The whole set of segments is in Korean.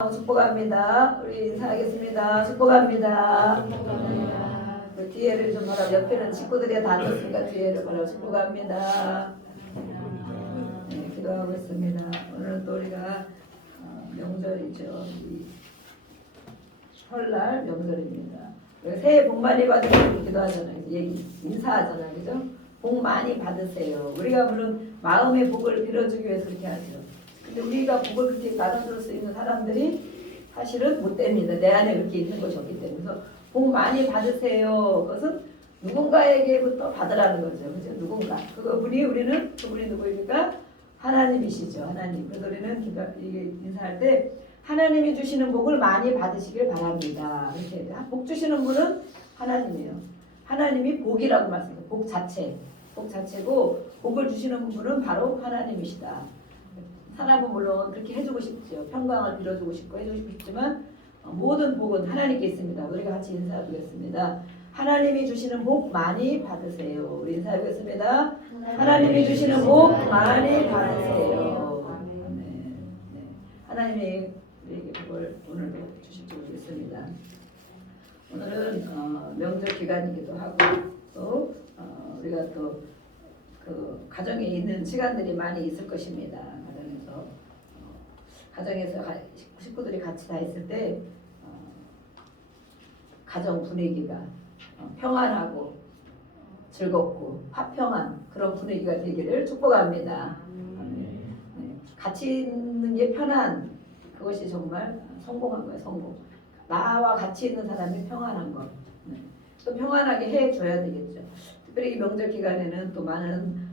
축복합니다. 우리 인사하겠습니다. 축복합니다. 그 뒤에를 좀 바라. 옆에는 친구들이 다 앉았으니까 뒤에를 바라. 축복합니다. 네, 기도하고 있습니다. 오늘은 또 우리가 명절이죠. 이 설날 명절입니다. 우리가 새해 복 많이 받으시고 기도하잖아요. 인사하잖아요. 그죠? 복 많이 받으세요. 우리가 물론 마음의 복을 빌어주기 위해서 이렇게 하죠. 근데 우리가 복을 그렇게 나눠줄 수 있는 사람들이 사실은 못 됩니다. 내 안에 그렇게 있는 것이 없기 때문에. 그래서 복 많이 받으세요. 그것은 누군가에게부터 받으라는 거죠. 그죠? 누군가. 우리는 그분이 누구입니까? 하나님이시죠. 하나님. 그래서 우리는 인사할 때 하나님이 주시는 복을 많이 받으시길 바랍니다. 이렇게 복 주시는 분은 하나님이에요. 하나님이 복이라고 말씀해요. 복 자체고 복을 주시는 분은 바로 하나님이시다. 사람은 물론 그렇게 해주고 싶죠. 평강을 빌어주고 싶고 해주고 싶지만 모든 복은 하나님께 있습니다. 우리가 같이 인사드리겠습니다. 하나님이 주시는 복 많이 받으세요. 우리 인사하겠습니다. 하나님이 주시는 복 많이 받으세요. 네. 하나님이 우리에게 복을 오늘도 주실지 모르겠습니다. 오늘은 명절 기간이기도 하고 또 우리가 또 그 가정에 있는 시간들이 많이 있을 것입니다. 가정에서 식구들이 같이 다 있을 때 가정 분위기가 평안하고 즐겁고 화평한 그런 분위기가 되기를 축복합니다. 네. 같이 있는 게 편한 그것이 정말 성공한 거예요. 성공. 나와 같이 있는 사람이 평안한 것. 네. 또 평안하게 해줘야 되겠죠. 특별히 이 명절 기간에는 또 많은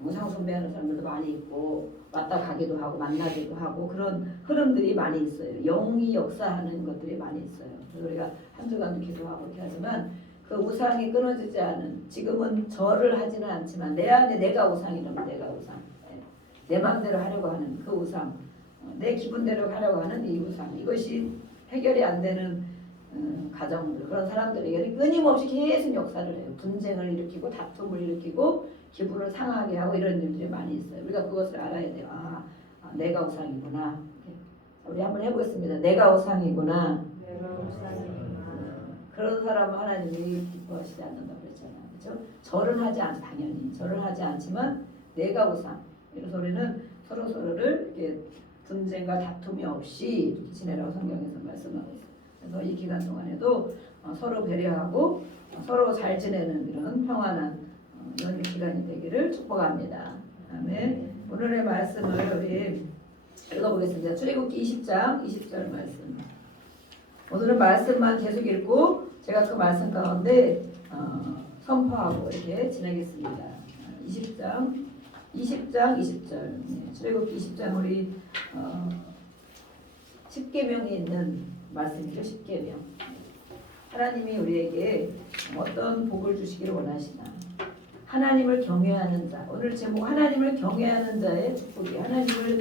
무상 숭배하는 사람들도 많이 있고 왔다 가기도 하고 만나기도 하고 그런 흐름들이 많이 있어요. 영이 역사하는 것들이 많이 있어요. 그래서 우리가 한 주간도 기도하고 이렇게 하지만 그 우상이 끊어지지 않은 지금은 절을 하지는 않지만 내 안에 내가 우상이라면 내가 우상 내 마음대로 하려고 하는 그 우상 내 기분대로 하려고 하는 이 우상 이것이 해결이 안 되는 가정들 그런 사람들에게는 끊임없이 계속 역사를 해요. 분쟁을 일으키고 다툼을 일으키고 기분을 상하게 하고 이런 일들이 많이 있어요. 우리가 그것을 알아야 돼요. 내가 우상이구나. 우리 한번 해보겠습니다. 내가 우상이구나. 그런 사람은 하나님이 기뻐하시지 않는다고 그랬잖아요. 그렇죠? 절은 하지 않 당연히 절은 하지 않지만 내가 우상. 그래서 우리는 서로를 이렇게 분쟁과 다툼이 없이 이렇게 지내라고 성경에서 말씀하고 있어요. 그래서 이 기간 동안에도 서로 배려하고 서로 잘 지내는 이런 평안한 이런 기간이 되기를 축복합니다. 아멘. 오늘의 말씀을 우리 읽어보겠습니다. 출애굽기 20절 말씀. 오늘은 말씀만 계속 읽고 제가 그 말씀 가운데 선포하고 이렇게 지내겠습니다. 20절. 출애굽기 20장 우리 10계명이 있는 말씀이죠. 10계명. 하나님이 우리에게 어떤 복을 주시기를 원하시나. 하나님을 경외하는 자. 오늘 제목 하나님을 경외하는 자의 축복이 하나님을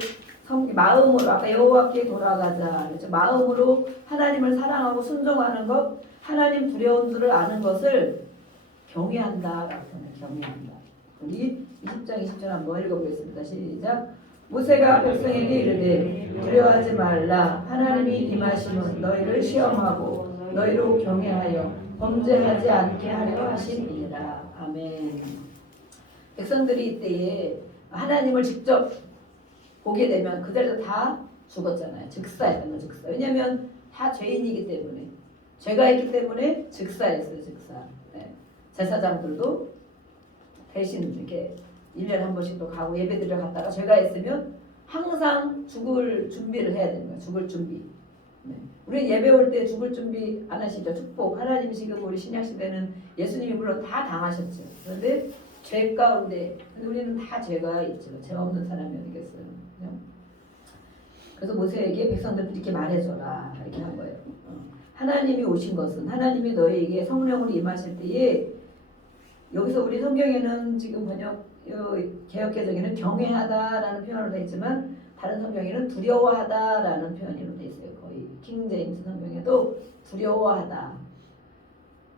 마음으로 아까 여호와께 돌아가자. 그렇죠? 마음으로 하나님을 사랑하고 순종하는 것, 하나님 두려운 줄을 아는 것을 경외한다라고 경외한다. 우리 20장 20절 한번 읽어보겠습니다. 시작. 모세가 백성에게 이르되 두려워하지 말라. 하나님이 임하시면 너희를 시험하고 너희로 경외하여 범죄하지 않게 하려 하심이니라. 아멘. 백성들이 이때에 하나님을 직접 보게 되면 그들도 다 죽었잖아요. 즉사했던 거 즉사. 왜냐하면 다 죄인이기 때문에 죄가 있기 때문에 즉사했어요. 즉사. 네. 제사장들도 대신 이렇게 1년에 한 번씩 또 가고 예배드리러 갔다가 죄가 있으면 항상 죽을 준비를 해야 되는 거예요. 죽을 준비. 네. 우리 예배 올 때 죽을 준비 안 하시죠? 축복. 하나님 지금 우리 신약 시대는 예수님이 물론 다 당하셨죠. 그런데 죄 가운데 우리는 다 죄가 있죠. 죄 없는 사람이 어디겠어요. 그죠? 그래서 모세에게 백성들도 이렇게 말해줘라 이렇게 한 거예요. 하나님이 오신 것은 하나님이 너희에게 성령으로 임하실 때에 여기서 우리 성경에는 지금 개역개정에는 경외하다라는 표현으로 되어 있지만 다른 성경에는 두려워하다라는 표현으로 되어 있어요. 거의 킹제임스 성경에도 두려워하다.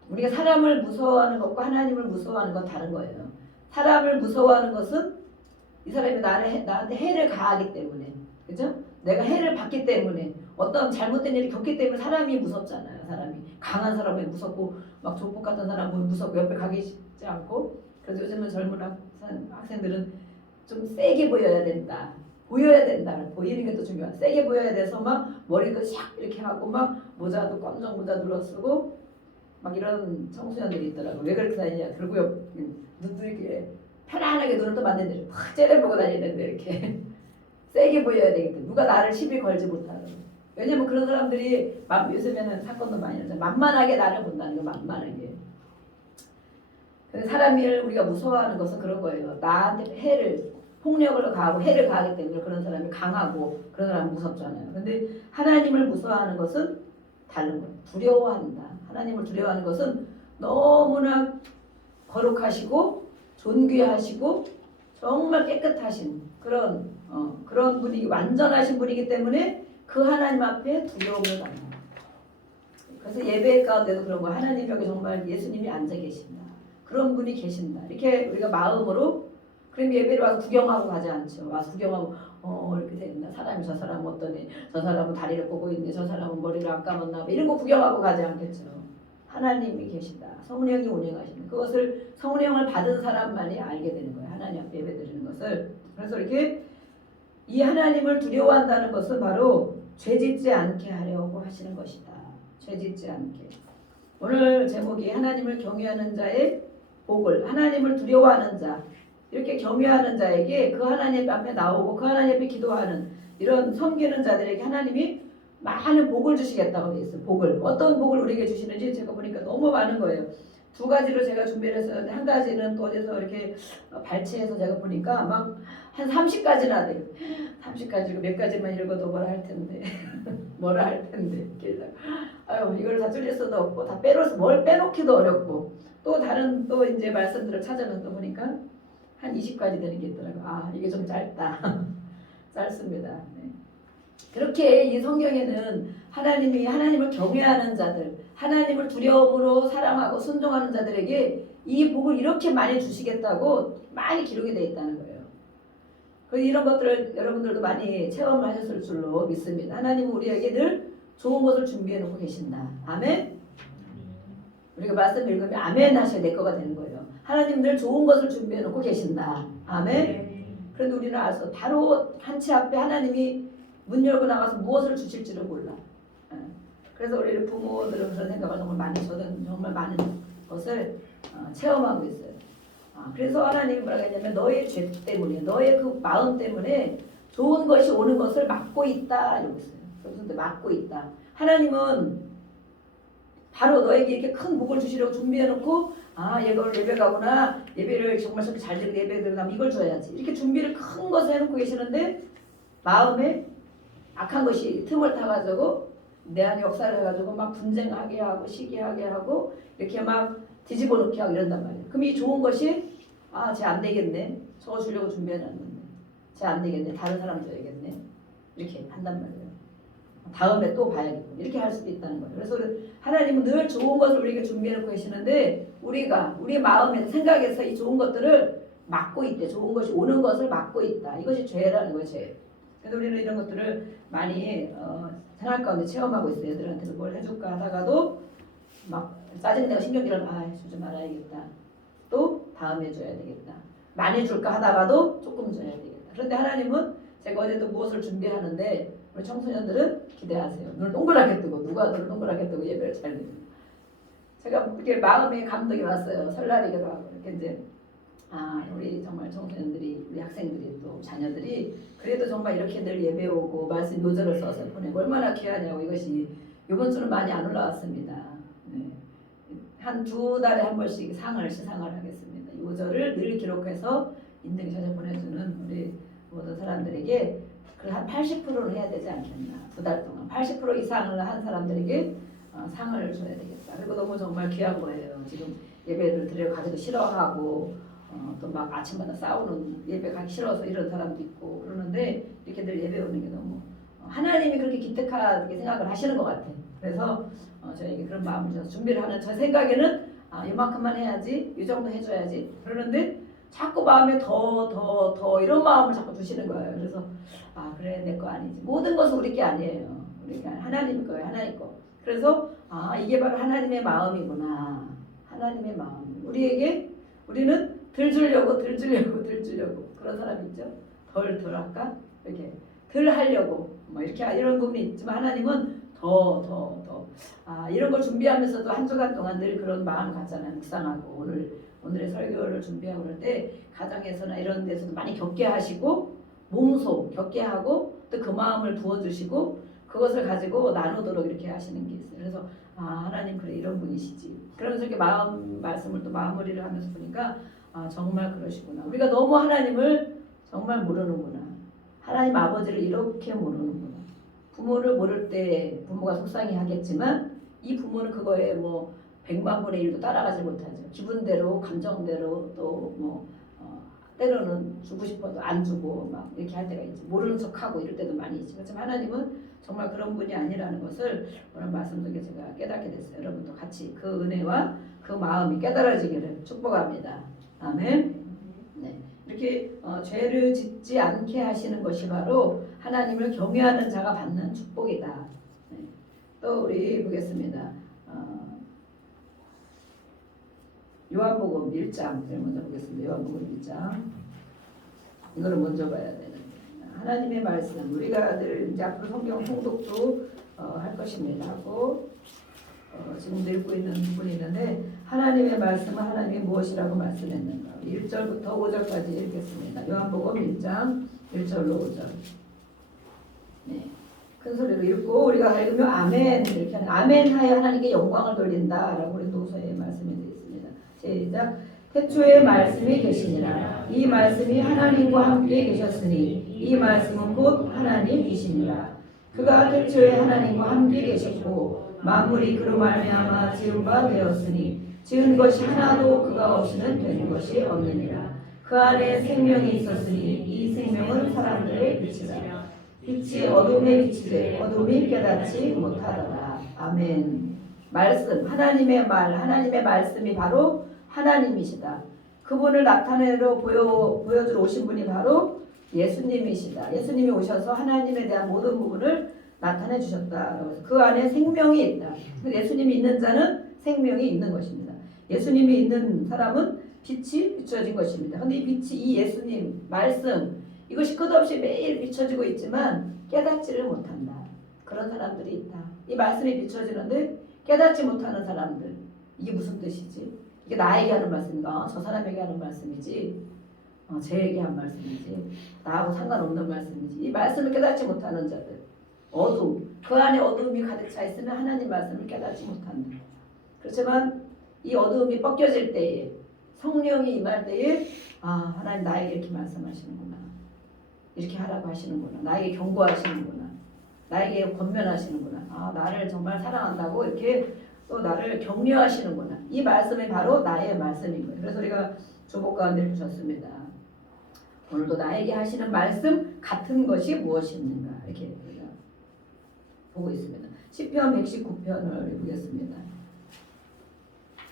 우리가 사람을 무서워하는 것과 하나님을 무서워하는 건 다른 거예요. 사람을 무서워하는 것은 이 사람이 나한테 해를 가하기 때문에, 그죠? 내가 해를 받기 때문에 어떤 잘못된 일이 겪기 때문에 사람이 무섭잖아요. 사람이 강한 사람이 무섭고 막 조폭 같은 사람 보면 무섭고 옆에 가기 쉽지 않고. 그래서 요즘은 젊은 학생들은 좀 세게 보여야 된다. 보여야 된다. 보이는 게 또 중요하다. 세게 보여야 돼서 막 머리도 샥 이렇게 하고 막 모자도 검정 모자 둘러쓰고 막 이런 청소년들이 있더라고. 왜 그렇게 다니냐? 그리고 눈도 이렇게 편안하게 눈을 또 맞는데 탁 째려보고 다니는데 이렇게 세게 보여야 되겠다. 누가 나를 시비 걸지 못하는. 왜냐면 그런 사람들이 요즘에는 사건도 많이 나죠. 만만하게 나를 본다는 거, 만만하게. 근데 사람을 우리가 무서워하는 것은 그런 거예요. 나한테 폭력을 가하고 해를 가하기 때문에 그런 사람이 강하고 그런 사람이 무섭잖아요. 근데 하나님을 무서워하는 것은 다른 거예요. 두려워한다. 하나님을 두려워하는 것은 너무나 거룩하시고 존귀하시고 정말 깨끗하신 그런 분이 완전하신 분이기 때문에 그 하나님 앞에 두려움을 갖는다. 그래서 예배 가운데도 그런 거 하나님 여기 정말 예수님이 앉아 계신다. 그런 분이 계신다. 이렇게 우리가 마음으로 그럼 예배를 와서 구경하고 가지 않죠. 와서 구경하고 이렇게 된다. 저 사람은 어떠니? 저 사람은 다리를 보고 있니? 저 사람은 머리를 안 감았나? 이런 거 구경하고 가지 않겠죠. 하나님이 계시다. 성령이 운행하신다. 그것을 성령을 받은 사람만이 알게 되는 거예요. 하나님 앞에 예배드리는 것을. 그래서 이렇게 이 하나님을 두려워한다는 것은 바로 죄짓지 않게 하려고 하시는 것이다. 죄짓지 않게. 오늘 제목이 하나님을 경외하는 자의 복을, 하나님을 두려워하는 자, 이렇게 경외하는 자에게 그 하나님 앞에 나오고 그 하나님 앞에 기도하는 이런 섬기는 자들에게 하나님이 많은 복을 주시겠다고 되어 있어요. 복을. 어떤 복을 우리에게 주시는지 제가 보니까 너무 많은 거예요. 두 가지로 제가 준비를 했었는데 한 가지는 또 어디서 이렇게 발췌해서 제가 보니까 막 한 30가지나 돼요. 30가지 몇 가지만 읽어도 뭐라 할 텐데 뭐라 할 텐데 아유 이걸 다 줄일 수도 없고 다 빼놓아서 뭘 빼놓기도 어렵고 또 다른 또 이제 말씀들을 찾아서 보니까 한 20가지 되는 게 있더라고요. 아 이게 좀 짧다. 짧습니다. 네. 그렇게 이 성경에는 하나님을 경외하는 자들, 하나님을 두려움으로 사랑하고 순종하는 자들에게 이 복을 이렇게 많이 주시겠다고 많이 기록이 되어 있다는 거예요. 이런 것들을 여러분들도 많이 체험하셨을 줄로 믿습니다. 하나님은 우리에게 늘 좋은 것을 준비해 놓고 계신다. 아멘? 우리가 말씀 읽으면 아멘 하셔야 될 거가 되는 거예요. 하나님 늘 좋은 것을 준비해 놓고 계신다. 아멘? 그런데 우리는 알아서 바로 한치 앞에 하나님이 문 열고 나가서 무엇을 주실지를 몰라. 그래서 우리 부모들은 그런 생각을 저는 정말 많은 것을 체험하고 있어요. 그래서 하나님이 뭐라고 했냐면 너의 죄 때문에 너의 그 마음 때문에 좋은 것이 오는 것을 막고 있다 이러고 있어요. 그래서 막고 있다. 하나님은 바로 너에게 이렇게 큰 복을 주시려고 준비해놓고 얘가 예배 가구나 예배를 정말 저렇게 잘 드리고 예배 드리면 이걸 줘야지 이렇게 준비를 큰 것을 해놓고 계시는데 마음에 악한 것이 틈을 타가지고 내 안에 역사를 해가지고 막 분쟁하게 하고 시기하게 하고 이렇게 막 뒤집어 놓게 하고 이런단 말이에요. 그럼 이 좋은 것이 쟤 안 되겠네. 저거 주려고 준비해놨는데 쟤 안 되겠네. 다른 사람 줘야겠네. 이렇게 한단 말이에요. 다음에 또 봐야겠고 이렇게 할 수도 있다는 거예요. 그래서 하나님은 늘 좋은 것을 우리에게 준비해놓고 계시는데 우리가 우리 마음에서 생각해서 이 좋은 것들을 막고 있대. 좋은 것이 오는 것을 막고 있다. 이것이 죄라는 거예요. 죄. 그래서 우리는 이런 것들을 많이 생활 가운데 체험하고 있어요. 애들한테도 뭘 해줄까 하다가도 막 짜증내고 신경질을 주지 말아야겠다. 또 다음에 줘야 되겠다. 많이 줄까 하다가도 조금 줘야 되겠다. 그런데 하나님은 제가 어제도 무엇을 준비하는데 우리 청소년들은 기대하세요. 눈을 동그랗게 뜨고 누가 눈을 동그랗게 뜨고 예배를 잘 드립니다. 제가 이렇게 마음에 감동이 왔어요. 설날이기도 하고 이렇게 이제 우리 정말 청소년들이 우리 학생들이 또 자녀들이 그래도 정말 이렇게 늘 예배 오고 말씀 요절을 써서 보내고 얼마나 귀하냐고 이것이 이번 주는 많이 안 올라왔습니다. 네. 한 2달에 한 번씩 시상을 하겠습니다. 요절을 늘 기록해서 인증샷을 보내주는 우리 모든 사람들에게 한 80%는 해야 되지 않겠나. 2달 동안 80% 이상을 한 사람들에게 상을 줘야 되겠다. 그리고 너무 정말 귀한 거예요. 지금 예배를 드려가기도 싫어하고 또 막 아침마다 싸우는 예배 가기 싫어서 이런 사람도 있고 그러는데 이렇게 늘 예배 오는 게 너무 하나님이 그렇게 기특하게 생각을 하시는 것 같아요. 그래서 저에게 그런 마음을 줘서 준비를 하는 제 생각에는 이만큼만 해야지 이 정도 해줘야지 그러는데 자꾸 마음에 더 이런 마음을 자꾸 주시는 거예요. 그래서 그래 내 거 아니지. 모든 것은 우리 게 아니에요. 그러니까 하나님 거예요. 하나님 거. 그래서 이게 바로 하나님의 마음이구나. 하나님의 마음. 우리는 덜 주려고 그런 사람 있죠. 덜 할까? 이렇게 덜 하려고 뭐 이렇게 이런 부분이 있지만 하나님은 더 이런 걸 준비하면서도 한 주간 동안 늘 그런 마음 갖잖아요. 묵상하고 오늘의 설교를 준비하고 그럴 때 가정에서나 이런 데서도 많이 겪게 하시고 몸소 겪게 하고 또 그 마음을 부어주시고 그것을 가지고 나누도록 이렇게 하시는 게 있어요. 그래서 하나님 그래 이런 분이시지. 그러면서 이렇게 말씀을 또 마무리를 하면서 보니까 정말 그러시구나. 우리가 너무 하나님을 정말 모르는구나. 하나님 아버지를 이렇게 모르는구나. 부모를 모를 때 부모가 속상해 하겠지만 이 부모는 그거에 뭐 100만 분의 1도 따라가지 못하죠. 기분대로 감정대로 또 때로는 주고 싶어도 안 주고 막 이렇게 할 때가 있지. 모르는 척하고 이럴 때도 많이 있지. 그렇지만 하나님은 정말 그런 분이 아니라는 것을 오늘 말씀 속에 제가 깨닫게 됐어요. 여러분도 같이 그 은혜와 그 마음이 깨달아지기를 축복합니다. 아멘. 네. 이렇게 죄를 짓지 않게 하시는 것이 바로 하나님을 경외하는 자가 받는 축복이다. 네. 또 우리 보겠습니다. 요한복음 1장을 먼저 보겠습니다. 요한복음 1장. 이거를 먼저 봐야 되는데 하나님의 말씀 우리가 늘 이제 앞으로 성경 통독도 할 것입니다. 하고 지금도 읽고 있는 부분이 있는데 하나님의 말씀은 하나님이 무엇이라고 말씀했는가 1절부터 5절까지 읽겠습니다. 요한복음 1장 1절로 5절. 네. 큰 소리로 읽고 우리가 읽으면 아멘 이렇게 하는 아멘 하여 하나님께 영광을 돌린다라고 우리 도서에 말씀이 되어 있습니다. 시작. 태초에 말씀이 계시니라. 이 말씀이 하나님과 함께 계셨으니 이 말씀은 곧 하나님이시니라. 그가 태초에 하나님과 함께 계셨고 만물이 그로 말미암아 지은 바 되었으니 지은 것이 하나도 그가 없이는 된 것이 없느니라. 그 안에 생명이 있었으니 이 생명은 사람들의 빛이라. 빛이 어둠에 비치되 어둠이 깨닫지 못하더라. 아멘. 말씀 하나님의 하나님의 말씀이 바로 하나님이시다. 그분을 나타내러 보여주러 오신 분이 바로 예수님이시다. 예수님이 오셔서 하나님에 대한 모든 부분을 나타내 주셨다. 그 안에 생명이 있다. 예수님이 있는 자는 생명이 있는 것입니다. 예수님이 있는 사람은 빛이 비춰진 것입니다. 그런데 이 빛이 이 예수님 말씀 이것이 끝없이 매일 비춰지고 있지만 깨닫지를 못한다. 그런 사람들이 있다. 이 말씀이 비춰지는데 깨닫지 못하는 사람들. 이게 무슨 뜻이지? 이게 나에게 하는 말씀인가? 저 사람에게 하는 말씀이지? 쟤에게 한 말씀이지? 나하고 상관없는 말씀이지? 이 말씀을 깨닫지 못하는 자들. 어둠. 그 안에 어둠이 가득 차 있으면 하나님 말씀을 깨닫지 못한다. 그렇지만 이 어둠이 벗겨질 때에 성령이 임할 때에 하나님 나에게 이렇게 말씀하시는구나. 이렇게 하라고 하시는구나. 나에게 경고하시는구나. 나에게 권면하시는구나. 나를 정말 사랑한다고 이렇게 또 나를 격려하시는구나. 이 말씀이 바로 나의 말씀인 거예요. 그래서 우리가 주복 가운데 주셨습니다. 오늘도 나에게 하시는 말씀 같은 것이 무엇입니까? 이렇게 우리가 보고 있습니다. 시편 119편을 보겠습니다.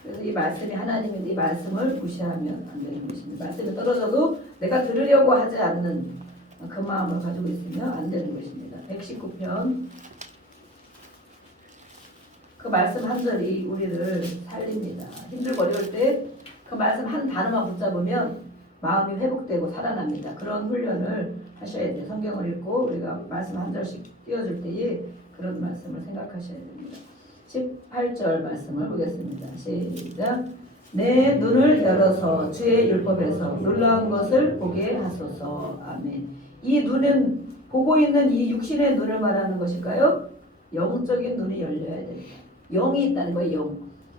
그래서 이 말씀이 하나님인데 이 말씀을 무시하면 안 되는 것입니다. 말씀이 떨어져도 내가 들으려고 하지 않는 그 마음을 가지고 있으면 안 되는 것입니다. 119편 그 말씀 한 절이 우리를 살립니다. 힘들고 어려울 때 그 말씀 한 단어만 붙잡으면 마음이 회복되고 살아납니다. 그런 훈련을 하셔야 돼요. 성경을 읽고 우리가 말씀 한 절씩 띄워줄 때에 그런 말씀을 생각하셔야 됩니다. 18절 말씀을 보겠습니다. 시작. 내 눈을 열어서 주의 율법에서 놀라운 것을 보게 하소서. 아멘. 이 눈은 보고 있는 이 육신의 눈을 말하는 것일까요? 영적인 눈이 열려야 됩니다. 영이 있다는 거예요.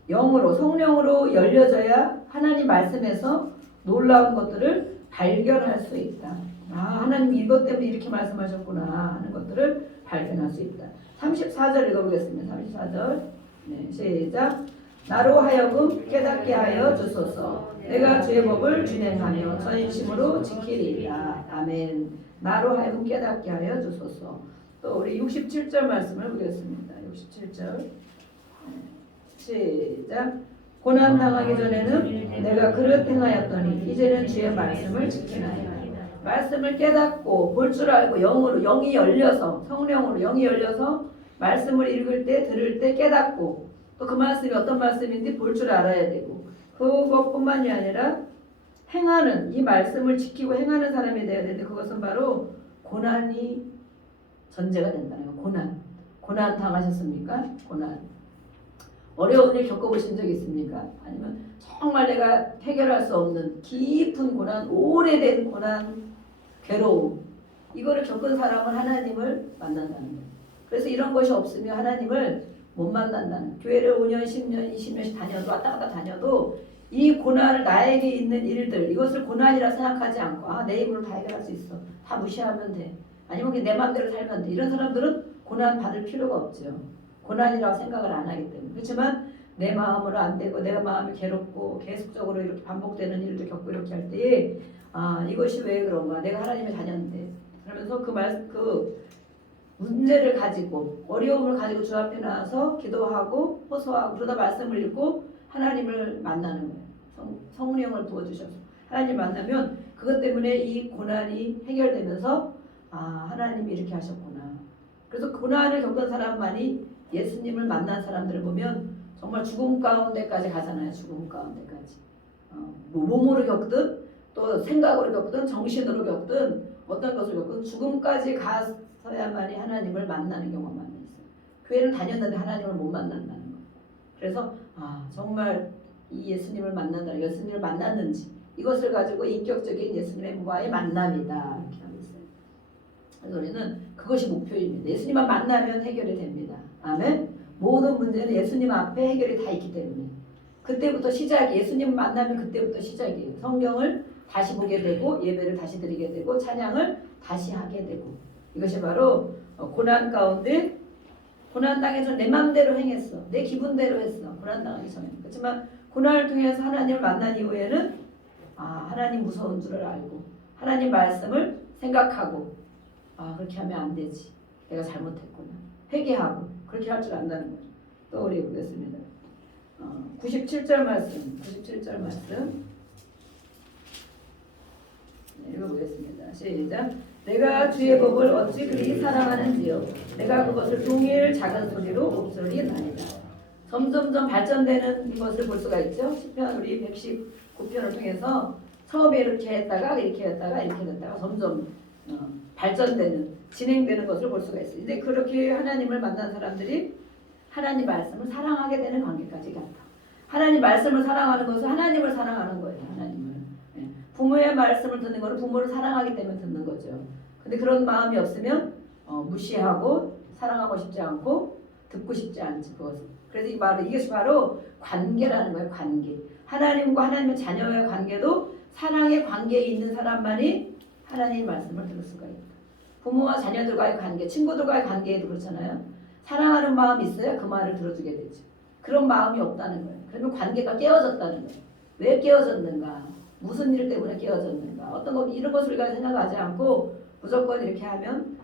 영으로 성령으로 열려져야 하나님 말씀에서 놀라운 것들을 발견할 수 있다. 하나님 이것 때문에 이렇게 말씀하셨구나 하는 것들을 발견할 수 있다. 34절 읽어보겠습니다. 34절 네, 시작. 나로 하여금 깨닫게 하여 주소서. 내가 주의 법을 준행하며 전심으로 지키리이다. 아멘. 나로 하여금 깨닫게 하여 주소서. 또 우리 67절 말씀을 보겠습니다. 67절 시작. 고난 당하기 전에는 내가 그릇 행하였더니 이제는 주의 말씀을 지키나이다. 말씀을 깨닫고 볼 줄 알고 영으로 영이 열려서 성령으로 영이 열려서 말씀을 읽을 때 들을 때 깨닫고 또 그 말씀이 어떤 말씀인지 볼 줄 알아야 되고 그것뿐만이 아니라 행하는 이 말씀을 지키고 행하는 사람이 되어야 되는데 그것은 바로 고난이 전제가 된다는 거예요. 고난 당하셨습니까? 고난. 어려운 일 겪어보신 적 있습니까? 아니면 정말 내가 해결할 수 없는 깊은 고난, 오래된 고난, 괴로움 이거를 겪은 사람은 하나님을 만난다는 거예요. 그래서 이런 것이 없으면 하나님을 못 만난다는 교회를 5년, 10년, 20년씩 다녀도 왔다 갔다 다녀도 이 고난을 나에게 있는 일들 이것을 고난이라 생각하지 않고 내 힘으로 다 해결할 수 있어. 다 무시하면 돼. 아니면 그냥 내 마음대로 살면 돼. 이런 사람들은 고난 받을 필요가 없죠. 고난이라고 생각을 안 하기 때문에. 그렇지만 내 마음으로 안 되고 내 마음이 괴롭고 계속적으로 이렇게 반복되는 일도 겪고 이렇게 할 때에 이것이 왜 그런가? 내가 하나님의 자녀인데. 그러면서 그 문제를 가지고 어려움을 가지고 주 앞에 나와서 기도하고 호소하고 그러다 말씀을 읽고 하나님을 만나는 거예요. 성령을 부어주셔서 하나님 만나면 그것 때문에 이 고난이 해결되면서 하나님이 이렇게 하셨구나. 그래서 고난을 겪은 사람만이 예수님을 만난 사람들을 보면 정말 죽음 가운데까지 가잖아요. 죽음 가운데까지. 몸으로 겪든 또 생각으로 겪든 정신으로 겪든 어떤 것을 겪든 죽음까지 가서야만이 하나님을 만나는 경우가 많이 있어요. 교회를 다녔는데 하나님을 못 만난다는 거예요. 그래서 정말 이 예수님을 만난다. 예수님을 만났는지 이것을 가지고 인격적인 예수님과의 만남이다. 이렇게 하고 있어요. 그래서 우리는 그것이 목표입니다. 예수님만 만나면 해결이 됩니다. 아멘. 모든 문제는 예수님 앞에 해결이 다 있기 때문에 그때부터 시작이 예수님 만나면 그때부터 시작이에요. 성경을 다시 보게 되고 예배를 다시 드리게 되고 찬양을 다시 하게 되고 이것이 바로 고난 가운데 고난 당해서 내 마음대로 행했어. 내 기분대로 했어. 고난 당하기 전에. 그렇지만 고난을 통해서 하나님을 만난 이후에는 하나님 무서운 줄을 알고 하나님 말씀을 생각하고 그렇게 하면 안 되지. 내가 잘못했구나. 회개하고 그렇게 할 줄 안다는 거죠. 또 우리 보겠습니다. 97절 말씀. 97절 말씀. 읽어보겠습니다. 시작. 내가 주의 법을 어찌 그리 사랑하는지요. 내가 그것을 동일 작은 소리로 옵소리나이다. 점점점 발전되는 것을 볼 수가 있죠. 시편 우리 119편을 통해서 처음에 이렇게 했다가 이렇게 했다가 이렇게 됐다가 점점 발전되는 진행되는 것을 볼 수가 있어요. 근데 그렇게 하나님을 만난 사람들이 하나님 말씀을 사랑하게 되는 관계까지 갔다. 하나님 말씀을 사랑하는 것은 하나님을 사랑하는 거예요. 하나님을. 부모의 말씀을 듣는 것은 부모를 사랑하기 때문에 듣는 거죠. 근데 그런 마음이 없으면 무시하고 사랑하고 싶지 않고 듣고 싶지 않지 그것은. 그래서 이것이 바로 관계라는 거예요. 관계. 하나님과 하나님의 자녀의 관계도 사랑의 관계에 있는 사람만이 하나님의 말씀을 들을 수가 있다. 부모와 자녀들과의 관계, 친구들과의 관계에도 그렇잖아요. 사랑하는 마음이 있어야 그 말을 들어주게 되죠. 그런 마음이 없다는 거예요. 그러면 관계가 깨어졌다는 거예요. 왜 깨어졌는가? 무슨 일 때문에 깨어졌는가? 어떤 것 이런 것을 우리가 생각하지 않고 무조건 이렇게 하면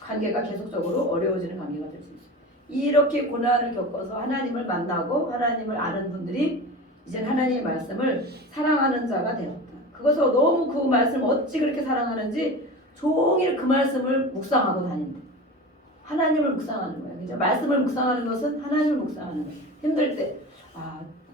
관계가 계속적으로 어려워지는 관계가 될 수 있어요. 이렇게 고난을 겪어서 하나님을 만나고 하나님을 아는 분들이 이제 하나님의 말씀을 사랑하는 자가 되었다. 그것을 너무 그 말씀을 어찌 그렇게 사랑하는지 종일 그 말씀을 묵상하고 다닌다. 하나님을 묵상하는 거예요. 그죠? 말씀을 묵상하는 것은 하나님을 묵상하는 거예요. 힘들 때,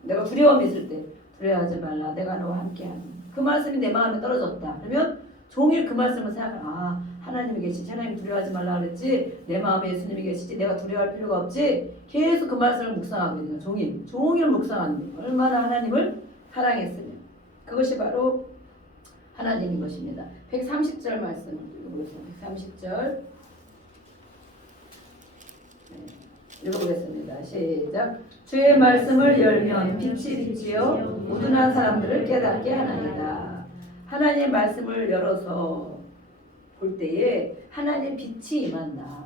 내가 두려움이 있을 때 두려워하지 말라. 내가 너와 함께하니. 그 말씀이 내 마음에 떨어졌다. 그러면 종일 그 말씀을 생각하면 하나님이 계시지. 하나님 두려워하지 말라 그랬지. 내 마음에 예수님이 계시지. 내가 두려워할 필요가 없지. 계속 그 말씀을 묵상하고 있는 거예요. 종일 묵상하는 거예요. 얼마나 하나님을 사랑했으면. 그것이 바로 하나님인 것입니다. 130절 말씀 읽어보겠습니다. 130절 읽어보겠습니다. 시작. 주의 말씀을 열면 빛이 비치어 우둔한 사람들을 깨닫게 하나이다. 하나님의 말씀을 열어서 볼 때에 하나님의 빛이 임한다.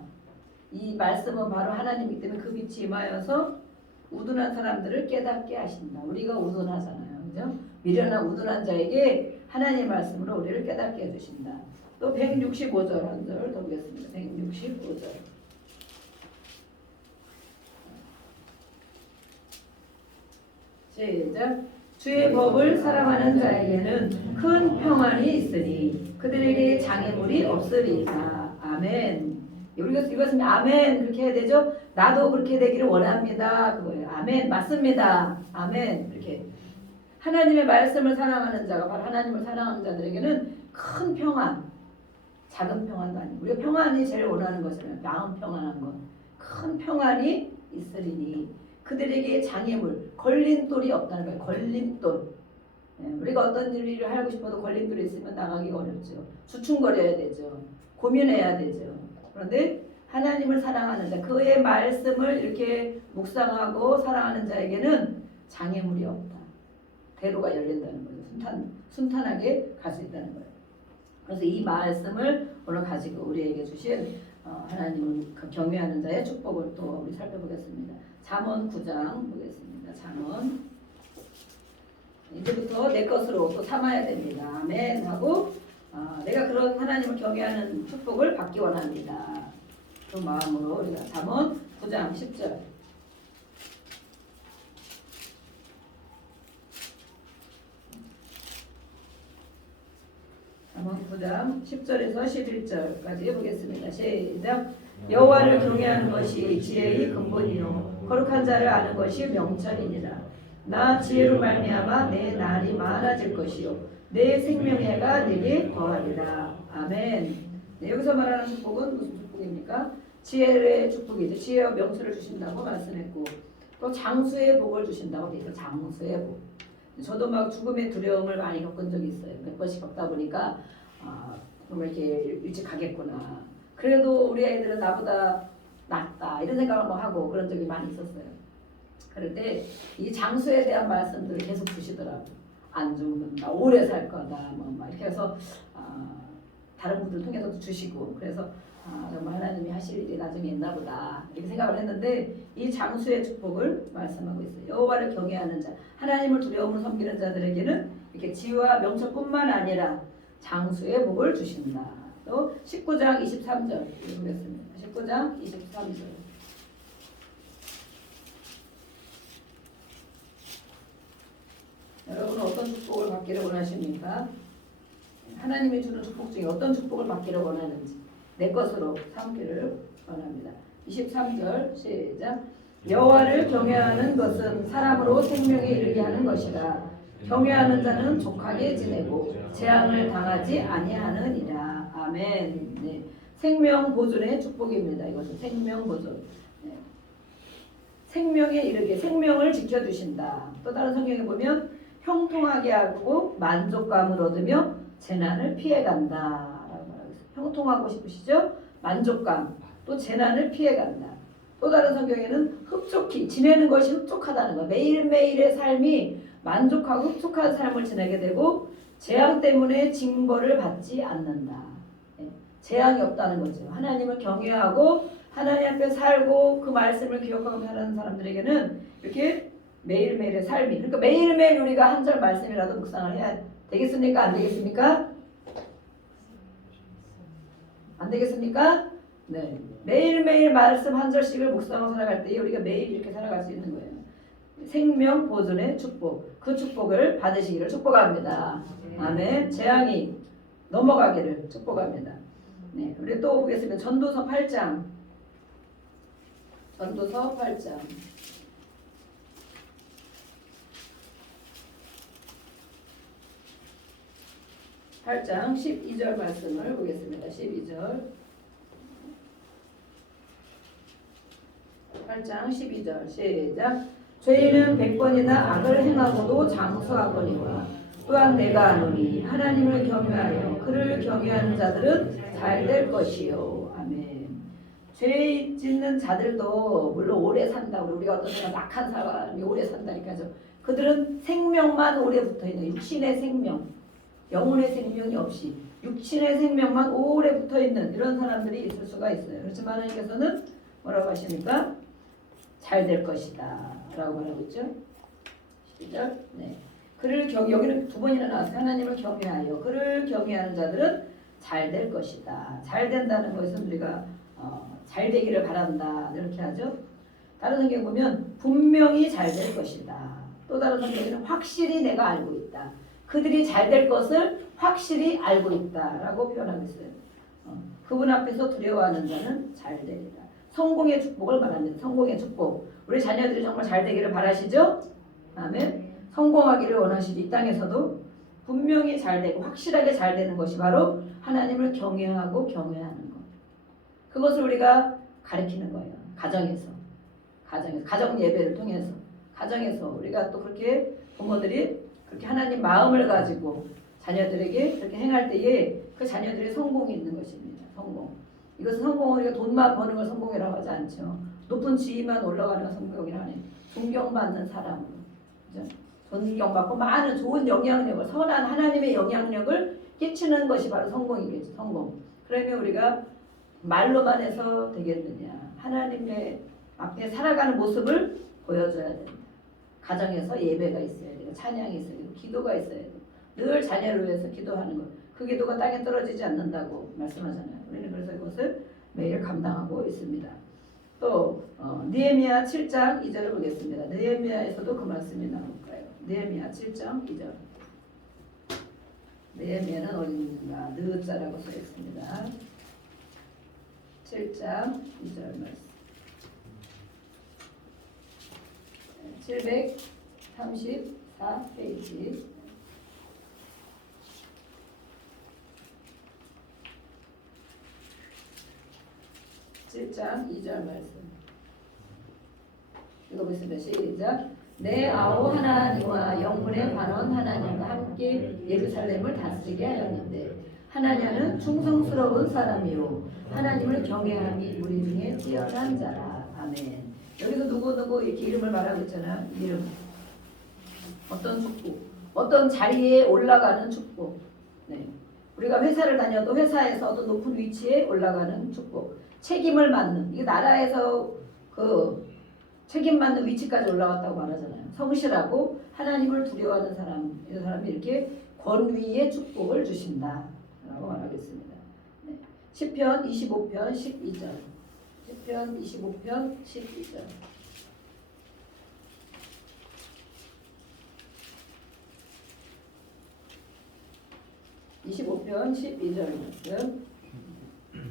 이 말씀은 바로 하나님이기 때문에 그 빛이 임하여서 우둔한 사람들을 깨닫게 하신다. 우리가 우둔하잖아요. 그죠? 미련한 우둔한 자에게 하나님의 말씀으로 우리를 깨닫게 해주신다. 또 165절 한 절 더 보겠습니다. 165절. 시작. 주의 법을 사랑하는 자에게는 큰 평안이 있으니 그들에게 장애물이 없으리이다. 아멘. 우리가 이것은 아멘 그렇게 해야 되죠. 나도 그렇게 되기를 원합니다. 그거예요. 아멘 맞습니다. 아멘 이렇게 하나님의 말씀을 사랑하는 자가 바로 하나님을 사랑하는 자들에게는 큰 평안, 작은 평안도 아니고 우리가 평안이 제일 원하는 것이잖아요. 마음 평안한 것, 큰 평안이 있으리니 그들에게 장애물, 걸림돌이 없다는 거예요. 걸림돌. 우리가 어떤 일을 하고 싶어도 걸림돌이 있으면 나가기가 어렵죠. 주춤거려야 되죠. 고민해야 되죠. 그런데 하나님을 사랑하는 자, 그의 말씀을 이렇게 묵상하고 사랑하는 자에게는 장애물이 없다. 대로가 열린다는 거예요. 순탄하게 갈 수 있다는 거예요. 그래서 이 말씀을 오늘 가지고 우리에게 주신 하나님을 경외하는 자의 축복을 또 우리 살펴보겠습니다. 잠언 9장 보겠습니다. 잠언 이제부터 내 것으로 또 삼아야 됩니다. 아멘 하고 내가 그런 하나님을 경외하는 축복을 받기 원합니다. 그 마음으로 우리가 잠언 9장 10절 잠언 9장 10절에서 11절까지 보겠습니다. 시작. 여호와를 경외하는 것이 지혜의 근본이요 거룩한 자를 아는 것이 명철이니라. 나 지혜로 말미암아 내 날이 많아질 것이요 내 생명해가 내게 더하리라. 아멘. 네, 여기서 말하는 축복은 무슨 축복입니까? 지혜의 축복이죠. 지혜와 명철을 주신다고 말씀했고 또 장수의 복을 주신다고 되어 있어요. 장수의 복. 저도 막 죽음의 두려움을 많이 겪은 적이 있어요. 몇 번씩 겪다 보니까 정말 이렇게 일찍 가겠구나. 그래도 우리 애들은 나보다 낫다 이런 생각을 하고 그런 적이 많이 있었어요. 그럴 때 이 장수에 대한 말씀들을 계속 주시더라고요. 안 죽는다, 오래 살 거다, 막 이렇게 해서 다른 분들 통해서도 주시고 그래서 정말 하나님이 하실 일이 나중에 있나 보다 이렇게 생각을 했는데 이 장수의 축복을 말씀하고 있어요. 여호와를 경외하는 자, 하나님을 두려움으로 섬기는 자들에게는 이렇게 지혜와 명철뿐만 아니라 장수의 복을 주신다. 또 19장 23절 읽겠습니다. 19장 23절 여러분은 어떤 축복을 받기를 원하십니까? 하나님이 주는 축복 중에 어떤 축복을 받기를 원하는지 내 것으로 삼기를 원합니다. 23절 시작. 여호와를 경외하는 것은 사람으로 생명에 이르게 하는 것이라. 경외하는 자는 족하게 지내고 재앙을 당하지 아니하느니라. 아멘. 네. 생명 보존의 축복입니다. 이것은 생명 보존. 네. 생명에 이르게 생명을 지켜주신다. 또 다른 성경에 보면 형통하게 하고 만족감을 얻으며 재난을 피해간다. 형통하고 싶으시죠? 만족감, 또 재난을 피해간다. 또 다른 성경에는 흡족히 지내는 것이 흡족하다는 거. 매일매일의 삶이 만족하고 흡족한 삶을 지내게 되고 재앙 때문에 징벌을 받지 않는다. 재앙이 없다는 거죠. 하나님을 경외하고 하나님 앞에 살고 그 말씀을 기억하고 사는 사람들에게는 이렇게 매일매일의 삶이, 그러니까 매일매일 우리가 한 절 말씀이라도 묵상을 해야 되겠습니까? 안 되겠습니까? 안 되겠습니까? 네. 매일매일 말씀 한 절씩을 묵상하고 살아갈 때 우리가 매일 이렇게 살아갈 수 있는 거예요. 생명 보존의 축복, 그 축복을 받으시기를 축복합니다. 아멘. 재앙이 넘어가기를 축복합니다. 네. 우리 또 보겠습니다. 전도서 8장. 전도서 8장. 8장 12절 말씀을 보겠습니다. 12절 8장 12절 시작. 죄인은 100번이나 악을 행하고도 장수하거니와 또한 내가 아노니 하나님을 경외하여 그를 경외하는 자들은 잘 될 것이요. 아멘. 죄 짓는 자들도 물론 오래 산다고 우리가 어떤 사람 악한 사람이 오래 산다니까 하죠. 그들은 생명만 오래 붙어있는 육신의 생명 영혼의 생명이 없이 육신의 생명만 오래 붙어있는 이런 사람들이 있을 수가 있어요. 그렇지만 하나님께서는 뭐라고 하십니까? 잘 될 것이다 라고 말하고 있죠. 12절 네. 그를 여기는 두 번이나 나왔어요. 하나님을 경외하여 그를 경외하는 자들은 잘 될 것이다. 잘 된다는 것은 우리가 잘 되기를 바란다 이렇게 하죠. 다른 성경 보면 분명히 잘 될 것이다. 또 다른 성경에는 확실히 내가 알고 있다. 그들이 잘 될 것을 확실히 알고 있다라고 표현하고 있어요. 그분 앞에서 두려워하는 자는 잘 되리라. 성공의 축복을 말합니다. 성공의 축복. 우리 자녀들이 정말 잘 되기를 바라시죠? 아멘. 성공하기를 원하시지. 이 땅에서도 분명히 잘 되고 확실하게 잘 되는 것이 바로 하나님을 경외하고 경외하는 것. 그것을 우리가 가르치는 거예요. 가정에서 가정 예배를 통해서 가정에서 우리가 또 그렇게 부모들이 그렇게 하나님 마음을 가지고 자녀들에게 그렇게 행할 때에 그 자녀들의 성공이 있는 것입니다. 성공. 이것은 성공을 우리가 돈만 버는 걸 성공이라고 하지 않죠. 높은 지위만 올라가는 걸 성공이라고 하네. 존경받는 사람으로. 그죠? 존경받고 많은 좋은 영향력을 선한 하나님의 영향력을 끼치는 것이 바로 성공이겠죠. 성공. 그러면 우리가 말로만 해서 되겠느냐. 하나님의 앞에 살아가는 모습을 보여줘야 된다. 가정에서 예배가 있어야 돼요. 찬양이 있어야 돼요. 기도가 있어야 돼요. 늘 자녀를 위해서 기도하는 것. 그 기도가 땅에 떨어지지 않는다고 말씀하잖아요. 우리는 그래서 이것을 매일 감당하고 있습니다. 또 느헤미야 7장 2절을 보겠습니다. 느헤미야에서도 그 말씀이 나올까요? 느헤미야 7장 2절. 느헤미야는 어디 있는가? 느자라고 써 있습니다. 7장 2절 말씀. 734페이지. (7장 2절) 말씀 읽어보겠습니다. 시작. 내 아우 하나님과 영혼의 반원 하나님과 함께 예루살렘을 다스리게 하였는데 하나냐는 충성스러운 사람이요 하나님을 경외함이 우리 중에 뛰어난 자라. 아멘. 여기서 누구 이렇게 이름을 말하고 있잖아. 이름. 어떤 축복, 어떤 자리에 올라가는 축복. 네. 우리가 회사를 다녀도 회사에서 어떤 높은 위치에 올라가는 축복. 책임을 맡는. 이게 나라에서 그 책임 맡는 위치까지 올라갔다고 말하잖아요. 성실하고 하나님을 두려워하는 사람, 이 사람이 이렇게 권위의 축복을 주신다라고 말하겠습니다. 네. 시편 25편 12절. 시편 25편 12절. (25편 12절) 말씀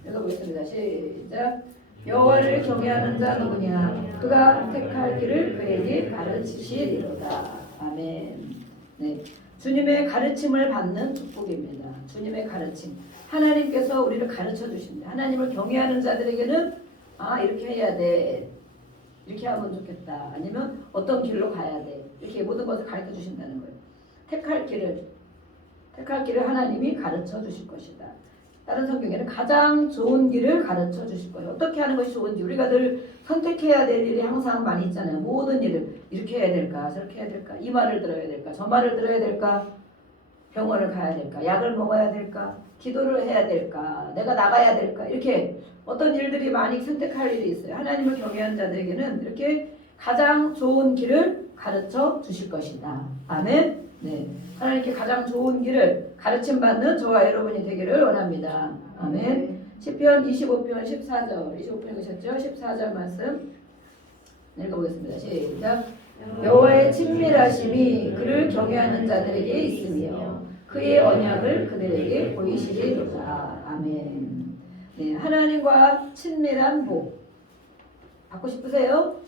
읽어보겠습니다. 시작. 여호와를 경외하는 자 누구냐? 그가 택할 길을 그에게 가르치시리로다. 아멘. 네, 주님의 가르침을 받는 축복입니다. 주님의 가르침. 하나님께서 우리를 가르쳐 주십니다. 하나님을 경외하는 자들에게는 이렇게 해야 돼. 이렇게 하면 좋겠다. 아니면 어떤 길로 가야 돼. 이렇게 모든 것을 가르쳐 주신다는 거예요. 택할 길을 하나님이 가르쳐 주실 것이다. 다른 성경에는 가장 좋은 길을 가르쳐 주실 거예요. 어떻게 하는 것이 좋은지 우리가 늘 선택해야 될 일이 항상 많이 있잖아요. 모든 일을 이렇게 해야 될까 저렇게 해야 될까 이 말을 들어야 될까 저 말을 들어야 될까 병원을 가야 될까 약을 먹어야 될까 기도를 해야 될까 내가 나가야 될까 이렇게 어떤 일들이 많이 선택할 일이 있어요. 하나님을 경외하는 자들에게는 이렇게 가장 좋은 길을 가르쳐 주실 것이다. 아멘. 네, 하나님께 가장 좋은 길을 가르침받는 저와 여러분이 되기를 원합니다. 아멘. 시편 25편 14절 25편 읽으셨죠? 14절 말씀 읽어보겠습니다. 시작. 여호와의 친밀하심이 그를 경외하는 자들에게 있으며 그의 언약을 그들에게 보이시리로다. 아멘. 네, 하나님과 친밀한 복 받고 싶으세요?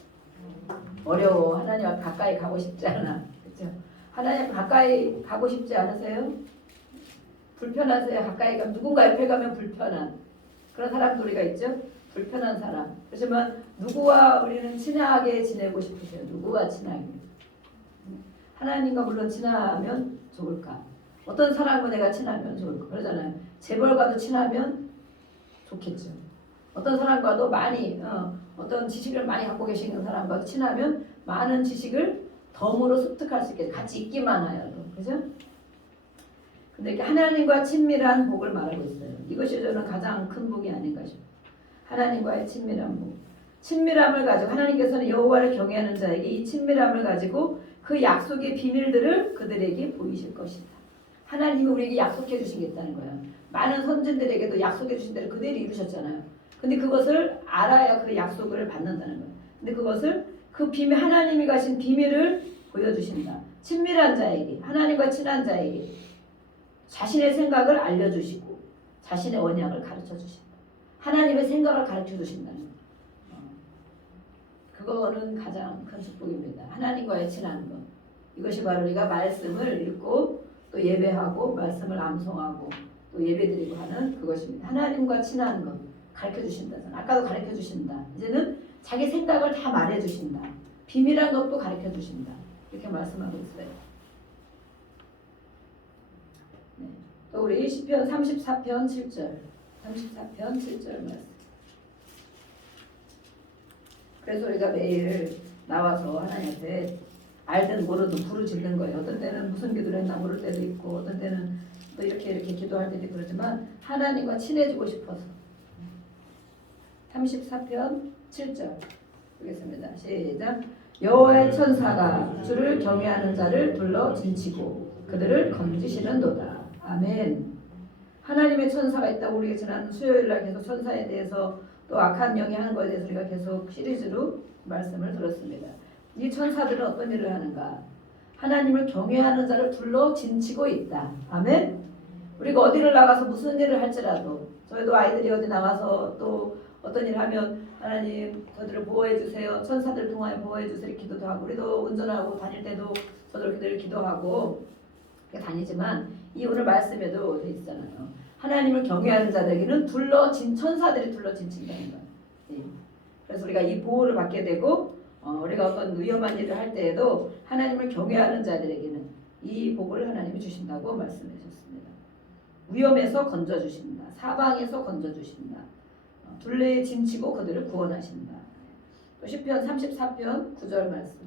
어려워. 하나님 앞 가까이 가고 싶지 않아. 그렇죠? 하나님 가까이 가고 싶지 않으세요? 불편하세요? 가까이 가면 누군가 옆에 가면 불편한 그런 사람도 우리가 있죠? 불편한 사람. 그렇지만 누구와 우리는 친하게 지내고 싶으세요? 누구와 친하게? 하나님과 물론 친하면 좋을까? 어떤 사람과 내가 친하면 좋을까? 그러잖아요. 재벌과도 친하면 좋겠죠. 어떤 사람과도 많이 어떤 지식을 많이 갖고 계시는 사람과도 친하면 많은 지식을 덤으로 습득할 수 있게 같이 있기만 하여도 그죠? 근데 이렇게 하나님과 친밀한 복을 말하고 있어요. 이것이 저는 가장 큰 복이 아닌가 싶어요. 하나님과의 친밀한 복. 친밀함을 가지고 하나님께서는 여호와를 경외하는 자에게 이 친밀함을 가지고 그 약속의 비밀들을 그들에게 보이실 것이다. 하나님이 우리에게 약속해 주신 게 있다는 거예요. 많은 선진들에게도 약속해 주신 대로 그대로 이루셨잖아요. 근데 그것을 알아야 그 약속을 받는다는 거예요. 근데 그것을 그 비밀 하나님이 가신 비밀을 보여주신다. 친밀한 자에게 하나님과 친한 자에게 자신의 생각을 알려주시고 자신의 언약을 가르쳐 주신다. 하나님의 생각을 가르쳐 주신다는 거. 그거는 가장 큰 축복입니다. 하나님과의 친한 것. 이것이 바로 우리가 말씀을 읽고 또 예배하고 말씀을 암송하고 또 예배드리고 하는 그것입니다. 하나님과 친한 것 가르쳐 주신다잖아. 아까도 가르쳐 주신다. 이제는 자기 생각을 다 말해 주신다. 비밀한 것도 가르쳐 주신다. 이렇게 말씀하고 있어요. 네. 또 우리 시편 34편 7절 34편 7절 말씀. 그래서 우리가 매일 나와서 하나님 앞에 알든 모르든 부르짖는 거예요. 어떤 때는 무슨 기도를 했나 모를 때도 있고 어떤 때는 또 이렇게 기도할 때도 그러지만 하나님과 친해지고 싶어서 34편 7절 보겠습니다. 시작. 여호와의 천사가 주를 경외하는 자를 둘러 진치고 그들을 건지시는도다. 아멘. 하나님의 천사가 있다고 우리가 지난 수요일날 계속 천사에 대해서 또 악한 영이 하는 것에 대해서 우리가 계속 시리즈로 말씀을 들었습니다. 이 천사들은 어떤 일을 하는가? 하나님을 경외하는 자를 둘러 진치고 있다. 아멘. 우리가 어디를 나가서 무슨 일을 할지라도 저희도 아이들이 어디 나가서 또 어떤 일을 하면 하나님 저들을 보호해 주세요. 천사들 통하여 보호해 주세요. 기도도 하고 우리도 운전하고 다닐 때도 저들 그들 기도하고 다니지만 이 오늘 말씀에도 돼 있잖아요. 하나님을 경외하는 자들에게는 천사들이 둘러 진친다는 거예요. 예. 그래서 우리가 이 보호를 받게 되고 우리가 어떤 위험한 일을 할 때에도 하나님을 경외하는 자들에게는 이 복을 하나님이 주신다고 말씀해 주셨습니다. 위험에서 건져주신다. 사방에서 건져주신다. 둘레에 진치고 그들을 구원하신다. 또 시편 34편 9절 말씀.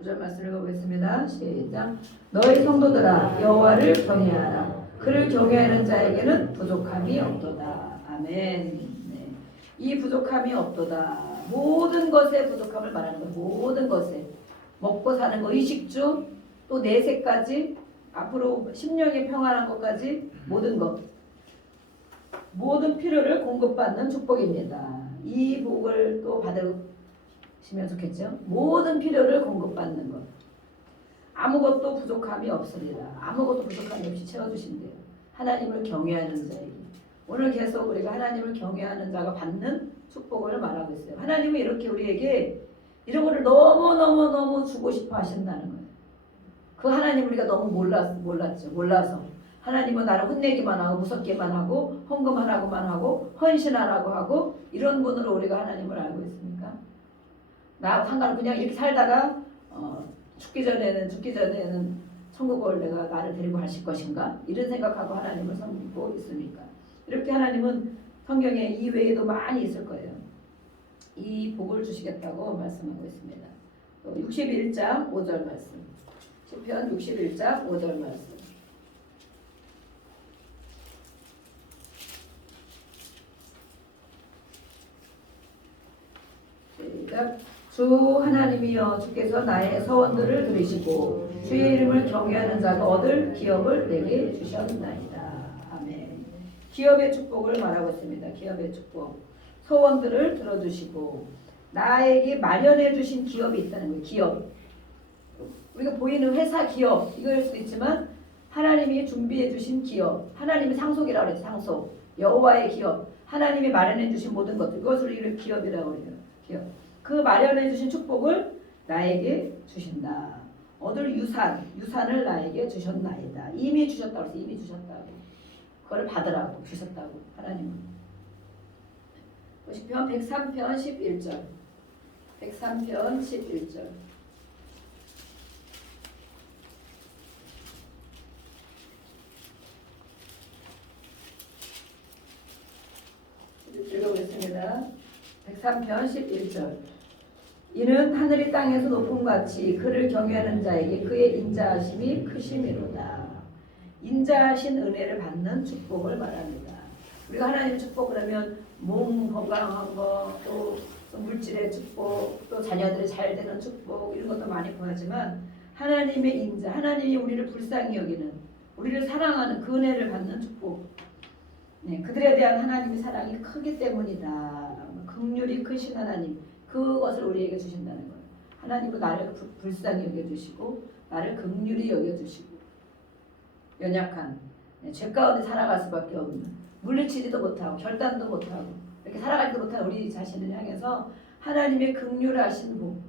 9절 말씀 읽어보겠습니다. 시작. 너희 성도들아 여호와를 경외하라. 그를 경외하는 자에게는 부족함이 없도다. 아멘. 네. 이 부족함이 없도다. 모든 것에 부족함을 말하는 거예요. 모든 것에. 먹고 사는 거, 의식주, 또 내세까지, 앞으로 심령이 평안한 것까지 모든 것. 모든 필요를 공급받는 축복입니다. 이 복을 또 받으시면 좋겠죠. 모든 필요를 공급받는 것. 아무것도 부족함이 없습니다. 아무것도 부족함이 없이 채워주신대요. 하나님을 경외하는 자에게. 오늘 계속 우리가 하나님을 경외하는 자가 받는 축복을 말하고 있어요. 하나님은 이렇게 우리에게 이런 거를 너무 주고 싶어 하신다는 거예요. 그 하나님 우리가 너무 몰랐죠. 몰라서 하나님은 나를 혼내기만 하고 무섭게만 하고 헌금하라고만 하고 헌신하라고 하고 이런 분으로 우리가 하나님을 알고 있습니까? 나하고 상관 그냥 이렇게 살다가 죽기 전에는 천국을 내가 나를 데리고 가실 것인가? 이런 생각하고 하나님을 섬기고 있습니까? 이렇게 하나님은 성경에 이 외에도 많이 있을 거예요. 이 복을 주시겠다고 말씀하고 있습니다. 61장 5절 말씀. 시편 61장 5절 말씀. 시작. 주 하나님이여 주께서 나의 서원들을 들으시고 주의 이름을 경외하는 자가 얻을 기업을 내게 주셨나이다. 아멘. 기업의 축복을 말하고 있습니다. 기업의 축복. 서원들을 들어주시고 나에게 마련해 주신 기업이 있다는 거예요. 기업. 우리가 보이는 회사 기업 이거일 수도 있지만 하나님이 준비해 주신 기업. 하나님이 상속이라고 그랬죠. 상속. 여호와의 기업. 하나님이 마련해 주신 모든 것들. 이것을 이를 기업이라고 그래요. 기업. 그 마련해 주신 축복을 나에게 주신다. 얻을 유산을 나에게 주셨나이다. 이미 주셨다고 해서 이미 주셨다고. 그걸 받으라고 주셨다고 하나님은. 시편 103편 11절. 103편 11절. 읽어보겠습니다. 103편 11절. 이는 하늘이 땅에서 높음같이 그를 경외하는 자에게 그의 인자하심이 크심이로다. 인자하신 은혜를 받는 축복을 말합니다. 우리가 하나님의 축복 그러면 몸 건강한 거, 또 물질의 축복, 또 자녀들이 잘 되는 축복 이런 것도 많이 구하지만 하나님의 인자, 하나님이 우리를 불쌍히 여기는, 우리를 사랑하는 그 은혜를 받는 축복. 네, 그들에 대한 하나님의 사랑이 크기 때문이다. 긍휼이 크신 하나님, 그것을 우리에게 주신다는 거예요. 하나님은 나를 불쌍히 여겨주시고 나를 긍휼히 여겨주시고 연약한, 죄 가운데 살아갈 수밖에 없는 물리치지도 못하고 결단도 못하고 이렇게 살아가지도 못한 우리 자신을 향해서 하나님의 긍휼하신 복,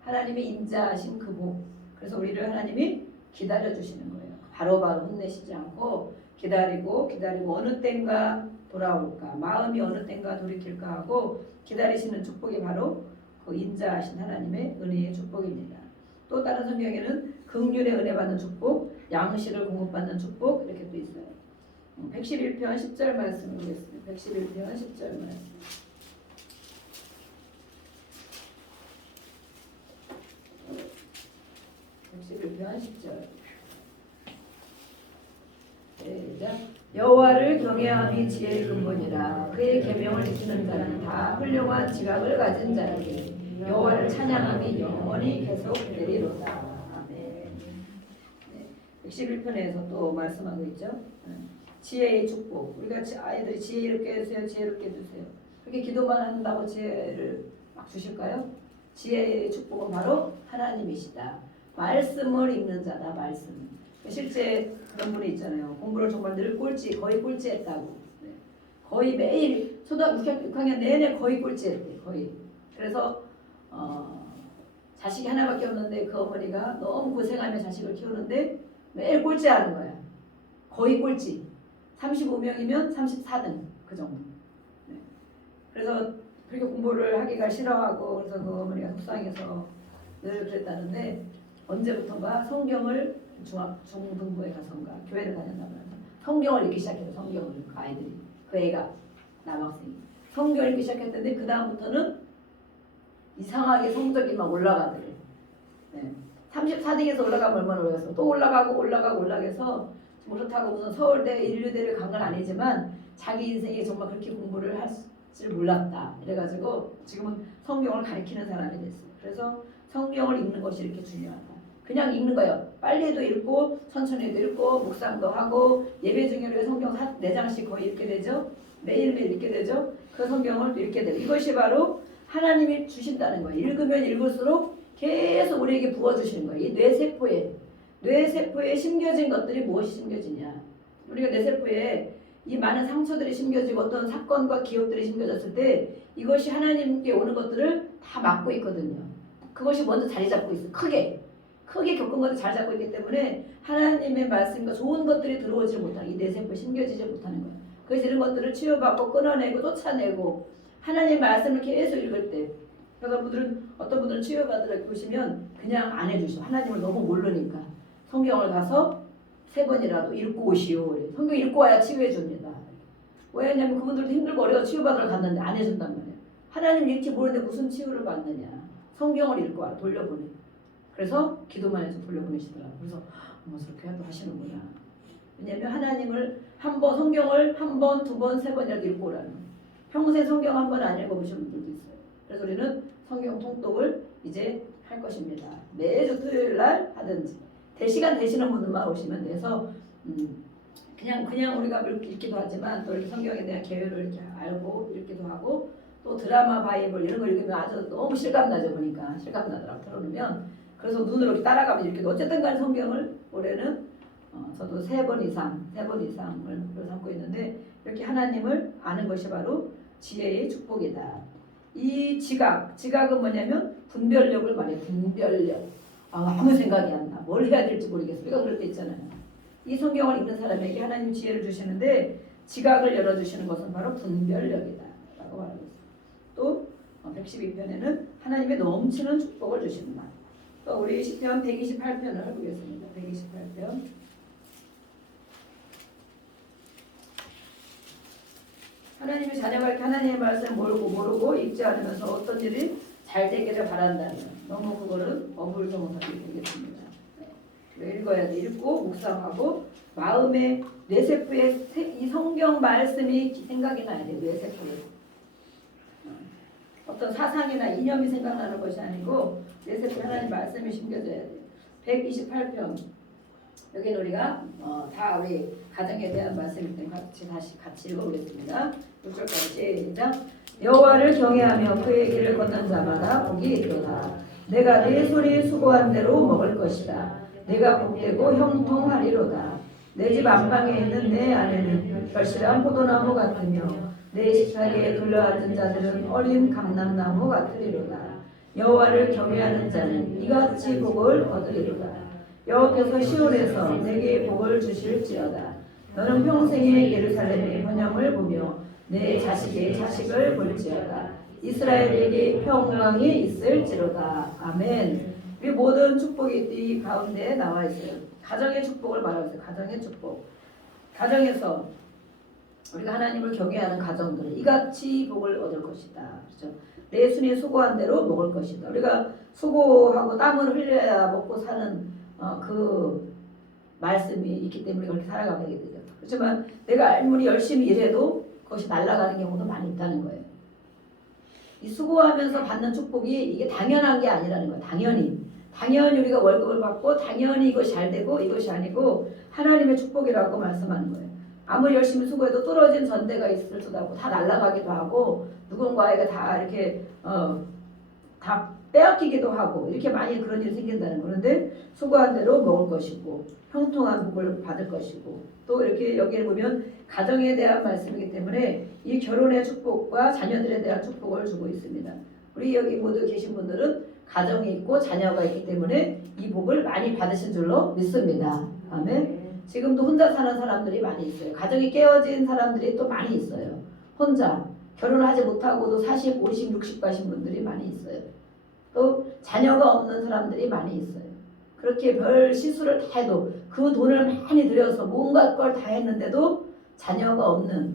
하나님의 인자하신 그 복, 그래서 우리를 하나님이 기다려주시는 거예요. 바로바로 혼내시지 않고 기다리고 어느 땐가 돌아올까, 마음이 어느 땐가 돌이킬까 하고 기다리시는 축복이 바로 그 인자하신 하나님의 은혜의 축복입니다. 또 다른 성경에는 긍휼의 은혜 받는 축복, 양식을 공급받는 축복 이렇게 또 있어요. 111편 10절 말씀을 보겠습니다. 111편 10절 말씀. 111편 10절. 시작. 여호와를 경외함이 지혜의 근본이라. 그의 계명을 지키는 자는 다 훌륭한 지각을 가진 자라니 여호와를 찬양함이 영원히 계속되리로다. 아멘. 111편에서 또 말씀하고 있죠. 지혜의 축복. 우리가 아이들이 지혜롭게 해주세요. 지혜롭게 해주세요. 그렇게 기도만 한다고 지혜를 막 주실까요? 지혜의 축복은 바로 하나님이시다. 말씀을 읽는 자다. 말씀. 실제 그런 분이 있잖아요. 공부를 정말 늘 거의 꼴찌했다고. 거의 매일 초등학교 6학년 내내 거의 꼴찌했대. 거의. 그래서 자식이 하나밖에 없는데 그 어머니가 너무 고생하며 자식을 키우는데 매일 꼴찌하는 거야. 거의 꼴찌. 35명이면 34등 그 정도. 네. 그래서 그렇게 공부를 하기가 싫어하고 그래서 그 어머니가 속상해서 늘 그랬다는데 언제부턴가 성경을 중등부에 가서인가 교회를 다녔나 봐요. 성경을 읽기 시작해요. 성경을 그 아이들이 그 애가 남학생이 성경을 읽기 시작했는데 그 다음부터는 이상하게 성적이 막 올라가더래. 네. 34등에서 올라가면 얼마나 올라갔어? 또 올라가서 그렇다고 무슨 서울대 인류대를 간 건 아니지만 자기 인생에 정말 그렇게 공부를 할 줄 몰랐다. 이래가지고 지금은 성경을 가르치는 사람이 됐어요. 그래서 성경을 읽는 것이 이렇게 중요하다. 그냥 읽는 거예요. 빨리도 읽고 천천히도 읽고 묵상도 하고 예배 중에 성경 4장씩 거의 읽게 되죠. 매일매일 읽게 되죠. 그 성경을 읽게 되고 이것이 바로 하나님이 주신다는 거예요. 읽으면 읽을수록 계속 우리에게 부어주시는 거예요. 이 뇌세포에 심겨진 것들이 무엇이 심겨지냐. 우리가 뇌세포에 이 많은 상처들이 심겨지고 어떤 사건과 기억들이 심겨졌을 때 이것이 하나님께 오는 것들을 다 막고 있거든요. 그것이 먼저 자리 잡고 있어요. 크게 겪은 것을 자리 잡고 있기 때문에 하나님의 말씀과 좋은 것들이 들어오지 못하는 이 뇌세포에 심겨지지 못하는 거예요. 그래서 이런 것들을 치유받고 끊어내고 쫓아내고 하나님의 말씀을 계속 읽을 때 어떤 분들은 치유받으라고 보시면 그냥 안 해주셔. 하나님을 너무 모르니까 성경을 가서 3번이라도 읽고 오시오. 성경 읽고 와야 치유해 줍니다. 왜냐하면 그분들도 힘들고 어려워 치유받으러 갔는데 안 해준단 말이에요. 하나님 읽지 모르는데 무슨 치유를 받느냐. 성경을 읽고 와 돌려보내. 그래서 기도만 해서 돌려보내시더라고요. 그래서 저렇게 하시는구나. 왜냐하면 하나님을 성경을 1번, 2번, 3번이라도 읽고 오라는 거예요. 평생 성경 1번 안 읽어보신 분들도 있어요. 그래서 우리는 성경 통독을 이제 할 것입니다. 매주 토요일 날 하든지 대시간 되시는 분들만 오시면 돼서 그냥 우리가 읽기도 하지만 또 이렇게 성경에 대한 개요를 이렇게 알고 읽기도 하고 또 드라마 바이블 이런 거 읽으면 아주 너무 실감나죠. 보니까 실감나더라고. 들어놓으면 그래서 눈으로 이렇게 따라가면 읽기도 어쨌든 간에 성경을 올해는 저도 3번 이상을 삼고 있는데 이렇게 하나님을 아는 것이 바로 지혜의 축복이다. 이 지각은 뭐냐면 분별력을 말해요. 분별력. 아무 생각이 안 나. 뭘 해야 될지 모르겠어. 우리가 그럴 때 있잖아요. 이 성경을 읽는 사람에게 하나님 지혜를 주시는데 지각을 열어주시는 것은 바로 분별력이다 라고 말하고 있어요. 또 112편에는 하나님의 넘치는 축복을 주신다. 또 우리 시편 128편을 보겠습니다. 128편. 하나님의 자녀가 이렇게 하나님의 말씀을 모르고 읽지 않으면서 어떤 일이 잘 되기를 바란다면 너무 그거는 어불성설이 되겠습니다. 읽어야 돼. 읽고 묵상하고 마음의 뇌세포에 이 성경 말씀이 생각이 나야 돼요. 뇌세포에 어떤 사상이나 이념이 생각나는 것이 아니고 뇌세포에 하나님 말씀이 심겨져야 돼요. 128편 여기는 우리가 다 우리 가정에 대한 말씀일 때 같이 읽어보겠습니다. 6절까지 시작. 여호와를 경외하며 그의 길을 걷는 자마다 복이 있도다. 내가 내 손이 수고한 대로 먹을 것이다. 내가 복되고 형통하리로다. 내 집 안방에 있는 내 아내는 절실한 포도나무 같으며 내 식탁에 둘러앉은 자들은 어린 감람나무 같으리로다. 여호와를 경외하는 자는 이같이 복을 얻으리로다. 여호와께서 시온에서 내게 복을 주실지어다. 너는 평생에 예루살렘의 번영을 보며 내 자식의 자식을 볼지어다. 이스라엘에게 평강이 있을지로다. 아멘. 우리 모든 축복이 이 가운데 나와 있어요. 가정의 축복을 말하고 있어요. 가정의 축복. 가정에서 우리가 하나님을 경외하는 가정들은 이같이 복을 얻을 것이다. 그렇죠? 내 순이 수고한 대로 먹을 것이다. 우리가 수고하고 땀을 흘려야 먹고 사는 그 말씀이 있기 때문에 그렇게 살아가게 되죠. 그렇지만 내가 아무리 열심히 일해도 그것이 날아가는 경우도 많이 있다는 거예요. 이 수고하면서 받는 축복이 이게 당연한 게 아니라는 거예요. 당연히 우리가 월급을 받고 당연히 이것이 잘 되고 이것이 아니고 하나님의 축복이라고 말씀하는 거예요. 아무리 열심히 수고해도 떨어진 전대가 있을 수도 하고 다 날아가기도 하고 누군가에게 다 이렇게 다 빼앗기기도 하고 이렇게 많이 그런 일이 생긴다는 거예요. 그런데 수고한 대로 먹을 것이고 형통한 복을 받을 것이고 또 이렇게 여기에 보면 가정에 대한 말씀이기 때문에 이 결혼의 축복과 자녀들에 대한 축복을 주고 있습니다. 우리 여기 모두 계신 분들은 가정이 있고 자녀가 있기 때문에 이 복을 많이 받으신 줄로 믿습니다. 아멘. 지금도 혼자 사는 사람들이 많이 있어요. 가정이 깨어진 사람들이 또 많이 있어요. 혼자 결혼을 하지 못하고도 40, 50, 60 가신 분들이 많이 있어요. 또 자녀가 없는 사람들이 많이 있어요. 그렇게 별 시술을 다 해도 그 돈을 많이 들여서 온갖 걸 다 했는데도 자녀가 없는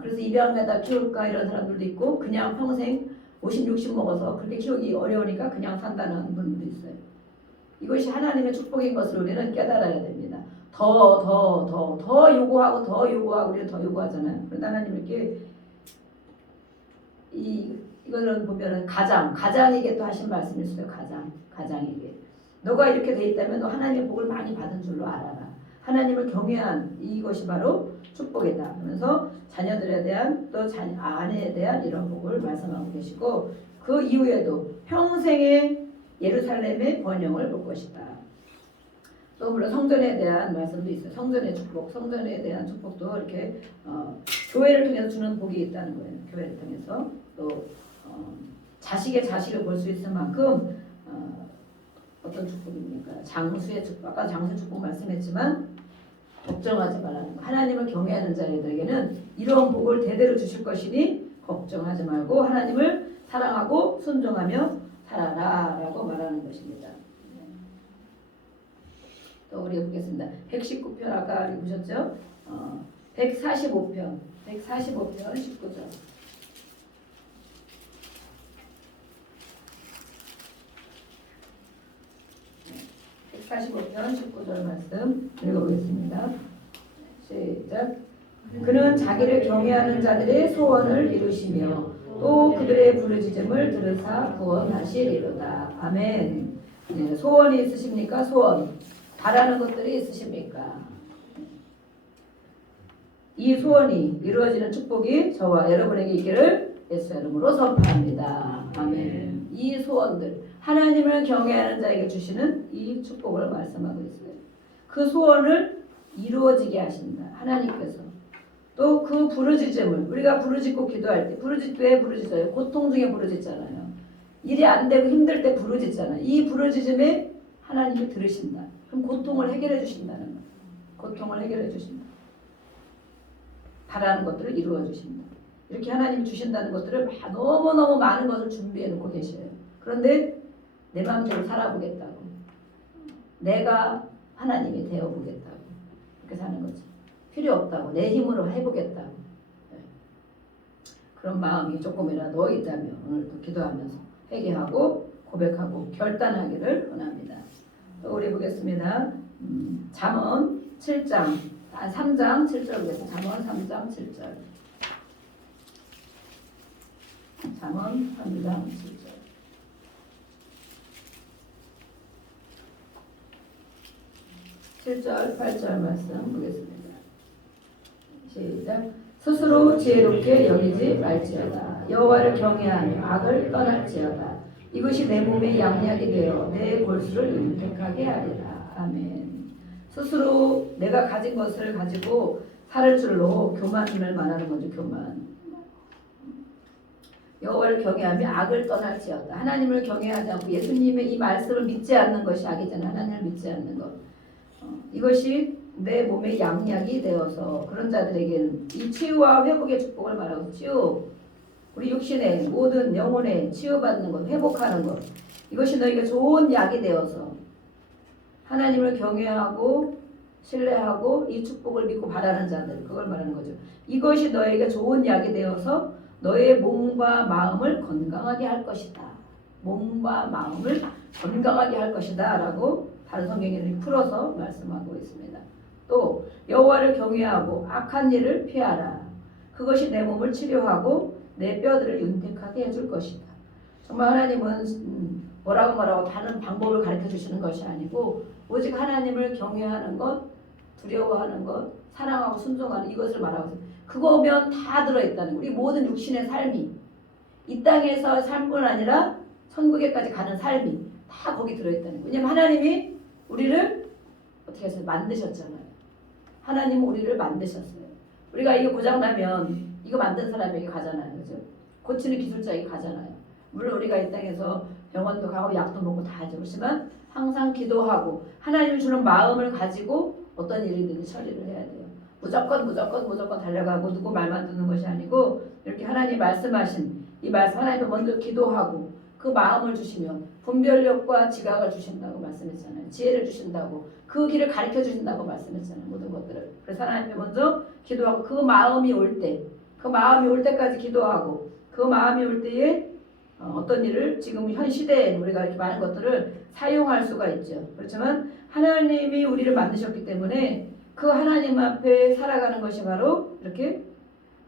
그래서 입양에다 키울까 이런 사람들도 있고 그냥 평생 50, 60 먹어서 그렇게 키우기 어려우니까 그냥 산다는 분들도 있어요. 이것이 하나님의 축복인 것을 우리는 깨달아야 됩니다. 더 요구하고 우리는 더 요구하잖아요. 그런데 하나님 이렇게 이거는 보면은 가장에게 또 하신 말씀이 있어요. 가장에게 너가 이렇게 돼 있다면 너 하나님의 복을 많이 받은 줄로 알아라. 하나님을 경외한 이것이 바로 축복이다. 그러면서 자녀들에 대한 또 아내에 대한 이런 복을 말씀하고 계시고 그 이후에도 평생의 예루살렘의 번영을 볼 것이다. 또 물론 성전에 대한 말씀도 있어요. 성전의 축복, 성전에 대한 축복도 이렇게 교회를 통해서 주는 복이 있다는 거예요. 교회를 통해서 또 자식의 자식을 볼 수 있을 만큼 어떤 축복입니까? 장수의 축복. 아까 장수의 축복 말씀했지만 걱정하지 말라는 거. 하나님을 경외하는 자들에게는 이러한 복을 대대로 주실 것이니 걱정하지 말고 하나님을 사랑하고 순종하며 살아라 라고 말하는 것입니다. 또 우리 보겠습니다. 119편 아까 보셨죠? 145편 19절 145편 19절 말씀 읽어보겠습니다. 시작. 그는 자기를 경외하는 자들의 소원을 이루시며 또 그들의 부르짖음을 들으사 구원하시리로다. 아멘. 네, 소원이 있으십니까? 소원. 바라는 것들이 있으십니까? 이 소원이 이루어지는 축복이 저와 여러분에게 있기를 예수 이름으로 선포합니다. 아멘. 이 소원들 하나님을 경외하는 자에게 주시는 이 축복을 말씀하고 있어요. 그 소원을 이루어지게 하신다. 하나님께서 또 그 부르짖음을 우리가 부르짖고 기도할 때 왜 부르짖어요? 고통 중에 부르짖잖아요. 일이 안 되고 힘들 때 부르짖잖아요. 이 부르짖음에 하나님이 들으신다. 그럼 고통을 해결해 주신다는 거예요. 고통을 해결해 주신다. 바라는 것들을 이루어 주신다. 이렇게 하나님이 주신다는 것들을 너무너무 많은 것을 준비해 놓고 계셔요. 그런데 내 마음대로 살아보겠다고. 내가 하나님이 되어보겠다고. 그렇게 사는 거지. 필요 없다고. 내 힘으로 해보겠다고. 네. 그런 마음이 조금이라도 있다면 오늘도 기도하면서 회개하고 고백하고 결단하기를 원합니다. 또 우리 보겠습니다. 잠언 7장 3장 7절 보겠습니다. 잠언 3장 7절 잠언 3장 7절 7절 8절 말씀 보겠습니다. 시작. 스스로 지혜롭게 여기지 말지어다. 여호와를 경외하며 악을 떠날지어다. 이것이 내 몸의 양약이 되어 내 골수를 윤택하게 하리라. 아멘. 스스로 내가 가진 것을 가지고 살 줄로 교만을 말하는 거죠. 교만. 여호와를 경외하며 악을 떠날지어다. 하나님을 경외하지 않고 예수님의 이 말씀을 믿지 않는 것이 악이잖아요. 하나님을 믿지 않는 것. 이것이 내 몸의 양약이 되어서 그런 자들에게는 이 치유와 회복의 축복을 말하고 치유, 우리 육신의 모든 영혼의 치유받는 것, 회복하는 것, 이것이 너에게 좋은 약이 되어서 하나님을 경외하고 신뢰하고 이 축복을 믿고 바라는 자들, 그걸 말하는 거죠. 이것이 너에게 좋은 약이 되어서 너의 몸과 마음을 건강하게 할 것이다. 몸과 마음을 건강하게 할 것이다 라고 다른 성경에는 풀어서 말씀하고 있습니다. 또 여호와를 경외하고 악한 일을 피하라. 그것이 내 몸을 치료하고 내 뼈들을 윤택하게 해줄 것이다. 정말 하나님은 뭐라고 다른 방법을 가르쳐 주시는 것이 아니고 오직 하나님을 경외하는 것, 두려워하는 것, 사랑하고 순종하는 이것을 말하고 있습니다. 그거면 다 들어있다는 거예요. 우리 모든 육신의 삶이 이 땅에서 삶뿐 아니라 천국에까지 가는 삶이 다 거기 들어있다는 거예요. 왜냐하면 하나님이 우리를 어떻게 하세요? 만드셨잖아요. 하나님은 우리를 만드셨어요. 우리가 이거 고장나면 이거 만든 사람에게 가잖아요. 그죠? 고치는 기술자에게 가잖아요. 물론 우리가 이 땅에서 병원도 가고 약도 먹고 다 하죠. 그렇지만 항상 기도하고 하나님이 주는 마음을 가지고 어떤 일이든지 처리를 해야 돼요. 무조건 달려가고 누구 말만 듣는 것이 아니고 이렇게 하나님 말씀하신 이 말씀 하나님께 먼저 기도하고 그 마음을 주시며 분별력과 지각을 주신다고 말씀했잖아요. 지혜를 주신다고 그 길을 가르쳐 주신다고 말씀했잖아요. 모든 것들을. 그래서 하나님께 먼저 기도하고 그 마음이 올 때, 그 마음이 올 때까지 기도하고 그 마음이 올 때에 어떤 일을 지금 현 시대에 우리가 이렇게 많은 것들을 사용할 수가 있죠. 그렇지만 하나님이 우리를 만드셨기 때문에 그 하나님 앞에 살아가는 것이 바로 이렇게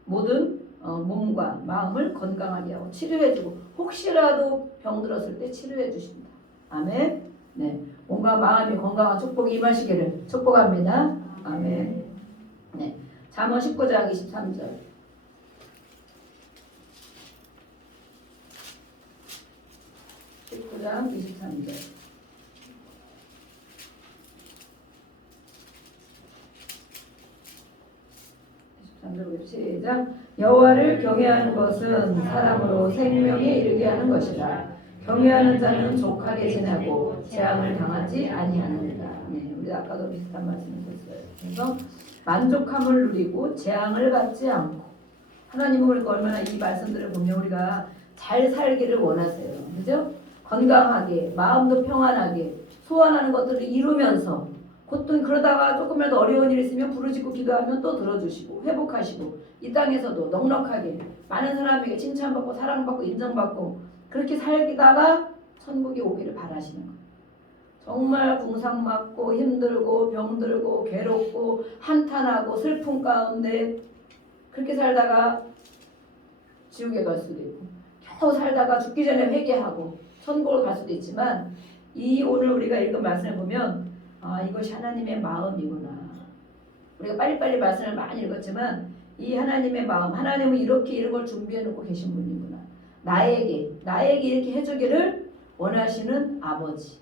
모든 몸과 마음을 건강하게 하고 치료해주고 혹시라도 병들었을 때 치료해 주신다. 아멘. 네, 몸과 마음이 건강한 축복이 임하시기를 축복합니다. 아멘. 네, 잠언 19장 23절. 19장 23절. 시작. 여호와를 경외하는 것은 사람으로 생명에 이르게 하는 것이다. 경외하는 자는 족하게 지내고 재앙을 당하지 아니하느니라. 네, 우리 아까도 비슷한 말씀을 했어요. 그래서 만족함을 누리고 재앙을 받지 않고 하나님은 그러니까 얼마나 이 말씀들을 보면 우리가 잘 살기를 원하세요. 그죠? 건강하게 마음도 평안하게 소원하는 것들을 이루면서 보통 그러다가 조금이라도 어려운 일이 있으면 부르짖고 기도하면 또 들어주시고 회복하시고 이 땅에서도 넉넉하게 많은 사람에게 칭찬받고 사랑받고 인정받고 그렇게 살다가 천국에 오기를 바라시는 거예요. 정말 궁상맞고 힘들고 병들고 괴롭고 한탄하고 슬픔 가운데 그렇게 살다가 지옥에 갈 수도 있고 겨우 살다가 죽기 전에 회개하고 천국을 갈 수도 있지만 이 오늘 우리가 읽은 말씀을 보면 이것이 하나님의 마음이구나. 우리가 빨리빨리 말씀을 많이 읽었지만 이 하나님의 마음, 하나님은 이렇게 이런 걸 준비해 놓고 계신 분이구나. 나에게 이렇게 해주기를 원하시는 아버지.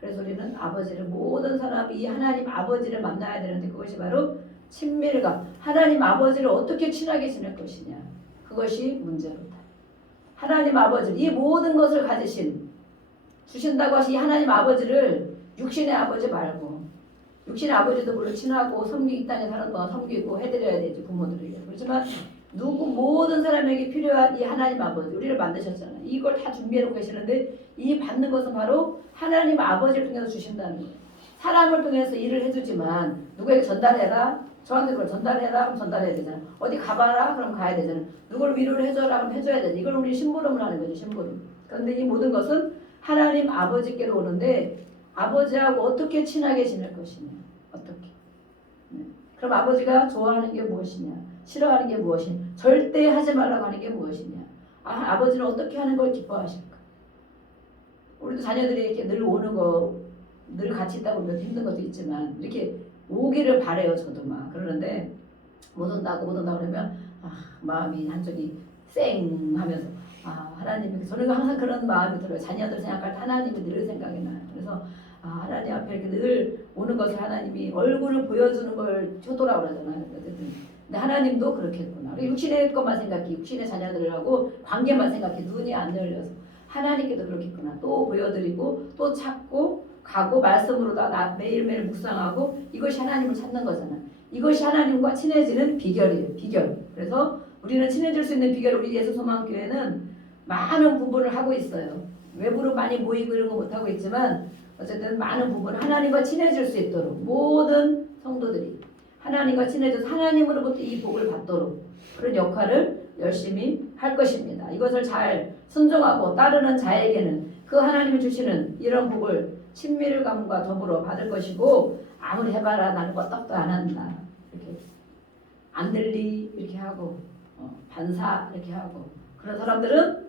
그래서 우리는 아버지를 모든 사람이 이 하나님 아버지를 만나야 되는데 그것이 바로 친밀감. 하나님 아버지를 어떻게 친하게 지낼 것이냐. 그것이 문제로다. 하나님 아버지, 이 모든 것을 가지신 주신다고 하신 이 하나님 아버지를 육신의 아버지 말고 육신의 아버지도 물론 친하고 이 땅에 사는 동안 섬기고 해드려야 되지 부모들에게. 그렇지만 모든 사람에게 필요한 이 하나님 아버지 우리를 만드셨잖아요. 이걸 다 준비해놓고 계시는데 이 받는 것은 바로 하나님 아버지를 통해서 주신다는 거예요. 사람을 통해서 일을 해주지만 누구에게 전달해라. 저한테 그걸 전달해라. 그럼 전달해야 되잖아. 어디 가봐라. 그럼 가야 되잖아. 누굴 위로를 해줘라. 그럼 해줘야 되잖아. 이걸 우리 심부름을 하는 거죠. 심부름. 그런데 이 모든 것은 하나님 아버지께로 오는데 아버지하고 어떻게 친하게 지낼 것이냐. 어떻게. 네. 그럼 아버지가 좋아하는 게 무엇이냐. 싫어하는 게 무엇이냐. 절대 하지 말라고 하는 게 무엇이냐. 아버지는 어떻게 하는 걸 기뻐하실까. 우리도 자녀들이 이렇게 늘 오는 거 늘 같이 있다 보면 힘든 것도 있지만 이렇게 오기를 바래요. 저도 막. 그러는데 못 온다고 그러면 마음이 한쪽이 쌩 하면서 하나님이 저는 항상 그런 마음이 들어요. 자녀들 생각할 때 하나님이 늘 생각이 나요. 그래서 하나님 앞에 이렇게 늘 오는 것을 하나님이 얼굴을 보여주는 걸 효도라고 그러잖아요. 근데 하나님도 그렇겠구나. 우리 육신의 것만 생각해, 육신의 자녀들하고 관계만 생각해, 눈이 안 열려서 하나님께도 그렇겠구나. 또 보여드리고 또 찾고 가고 말씀으로 다 매일매일 묵상하고 이것이 하나님을 찾는 거잖아. 이것이 하나님과 친해지는 비결이에요. 비결. 그래서 우리는 친해질 수 있는 비결, 우리 예수소망교회는 많은 부분을 하고 있어요. 외부로 많이 모이고 이런 거 못하고 있지만 어쨌든 많은 부분 하나님과 친해질 수 있도록 모든 성도들이 하나님과 친해져서 하나님으로부터 이 복을 받도록 그런 역할을 열심히 할 것입니다. 이것을 잘 순종하고 따르는 자에게는 그 하나님이 주시는 이런 복을 친밀감과 더불어 받을 것이고 아무리 해봐라 나는 껐떡도 안 한다. 이렇게 안 들리 이렇게 하고 반사 이렇게 하고 그런 사람들은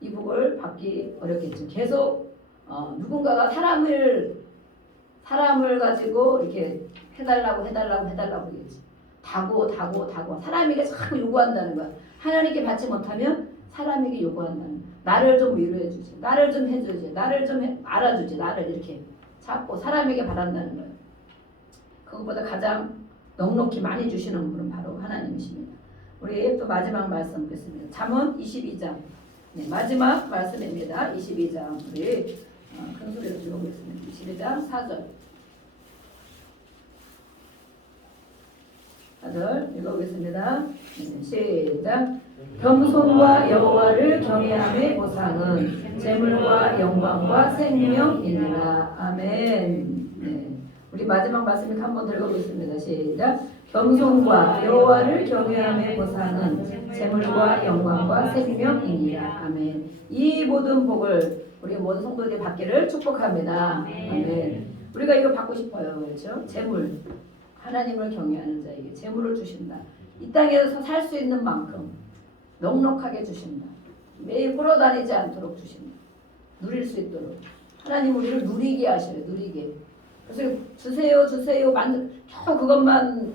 이 복을 받기 어렵겠죠. 계속 누군가가 사람을 가지고 이렇게 해달라고 하겠지. 다고 사람에게 자꾸 요구한다는 거야. 하나님께 받지 못하면 사람에게 요구한다는 거야. 나를 좀 위로해 주지. 나를 좀 해주지. 나를 좀 알아주지. 나를 이렇게 자꾸 사람에게 바란다는 거예요. 그것보다 가장 넉넉히 많이 주시는 분은 바로 하나님이십니다. 우리 또 마지막 말씀 보겠습니다. 잠언 22장. 네, 마지막 말씀입니다. 22장. 우리 큰 소리로 읽어보겠습니다. 22장 4절. 4절 읽어보겠습니다. 시작. 겸손과 여호와를 경외함의 보상은 재물과 영광과 생명이니라. 아멘. 네. 우리 마지막 말씀 한번 더 읽어보겠습니다. 시작. 겸손과 여호와를 경외함의 보상은 재물과 영광과 생명이니라. 아멘. 이 모든 복을 우리 모든 성도들이 받기를 축복합니다. 아멘. 우리가 이거 받고 싶어요. 그렇죠? 재물. 하나님을 경외하는 자에게 재물을 주신다. 이 땅에서 살 수 있는 만큼 넉넉하게 주신다. 매일 끌어다니지 않도록 주신다. 누릴 수 있도록. 하나님 우리를 누리게 하셔요. 누리게. 그래서 주세요. 그것만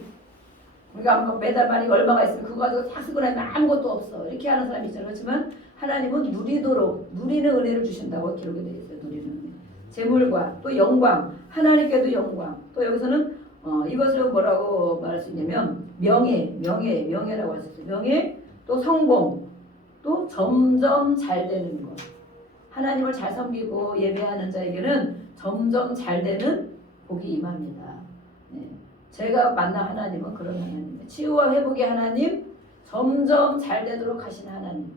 우리가 매달 많이 얼마가 있으면 그거 가지고 다 쓰고 나면 아무것도 없어. 이렇게 하는 사람이 있잖아요. 그렇지만 하나님은 누리도록 누리는 은혜를 주신다고 기록이 되어 있어요. 누리는 은혜. 재물과 또 영광. 하나님께도 영광. 또 여기서는 이것을 뭐라고 말할 수 있냐면 명예라고 할 수 있어요. 명예, 또 성공, 또 점점 잘 되는 것. 하나님을 잘 섬기고 예배하는 자에게는 점점 잘 되는 복이 임합니다. 네. 제가 만난 하나님은 그런 하나님이에요. 치유와 회복의 하나님, 점점 잘 되도록 하시는 하나님.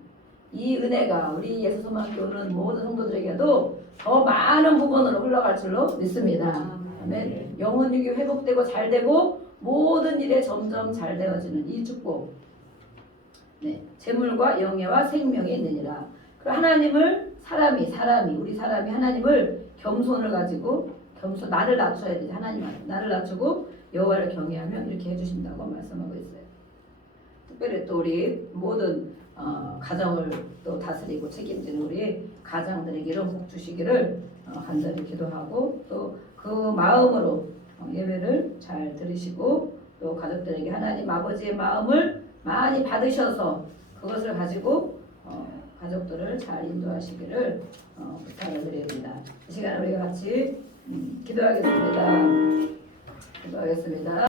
이 은혜가 우리 예수소망교회는 모든 성도들에게도 더 많은 부분으로 흘러갈 줄로 믿습니다. 아멘. 영혼육이 회복되고 잘되고 모든 일에 점점 잘 되어지는 이 축복. 네, 재물과 영예와 생명이 있느니라. 그 하나님을 우리 사람이 하나님을 겸손을 가지고 나를 낮춰야 되지. 하나님 나를 낮추고 여호와를 경외하면 이렇게 해주신다고 말씀하고 있어요. 특별히 또 우리 모든 가정을 또 다스리고 책임지는 우리 가장들에게 이런 복 주시기를 간절히 기도하고 또 그 마음으로 예배를 잘 들으시고 또 가족들에게 하나님 아버지의 마음을 많이 받으셔서 그것을 가지고 가족들을 잘 인도하시기를 부탁을 드립니다. 이 시간에 우리가 같이 기도하겠습니다.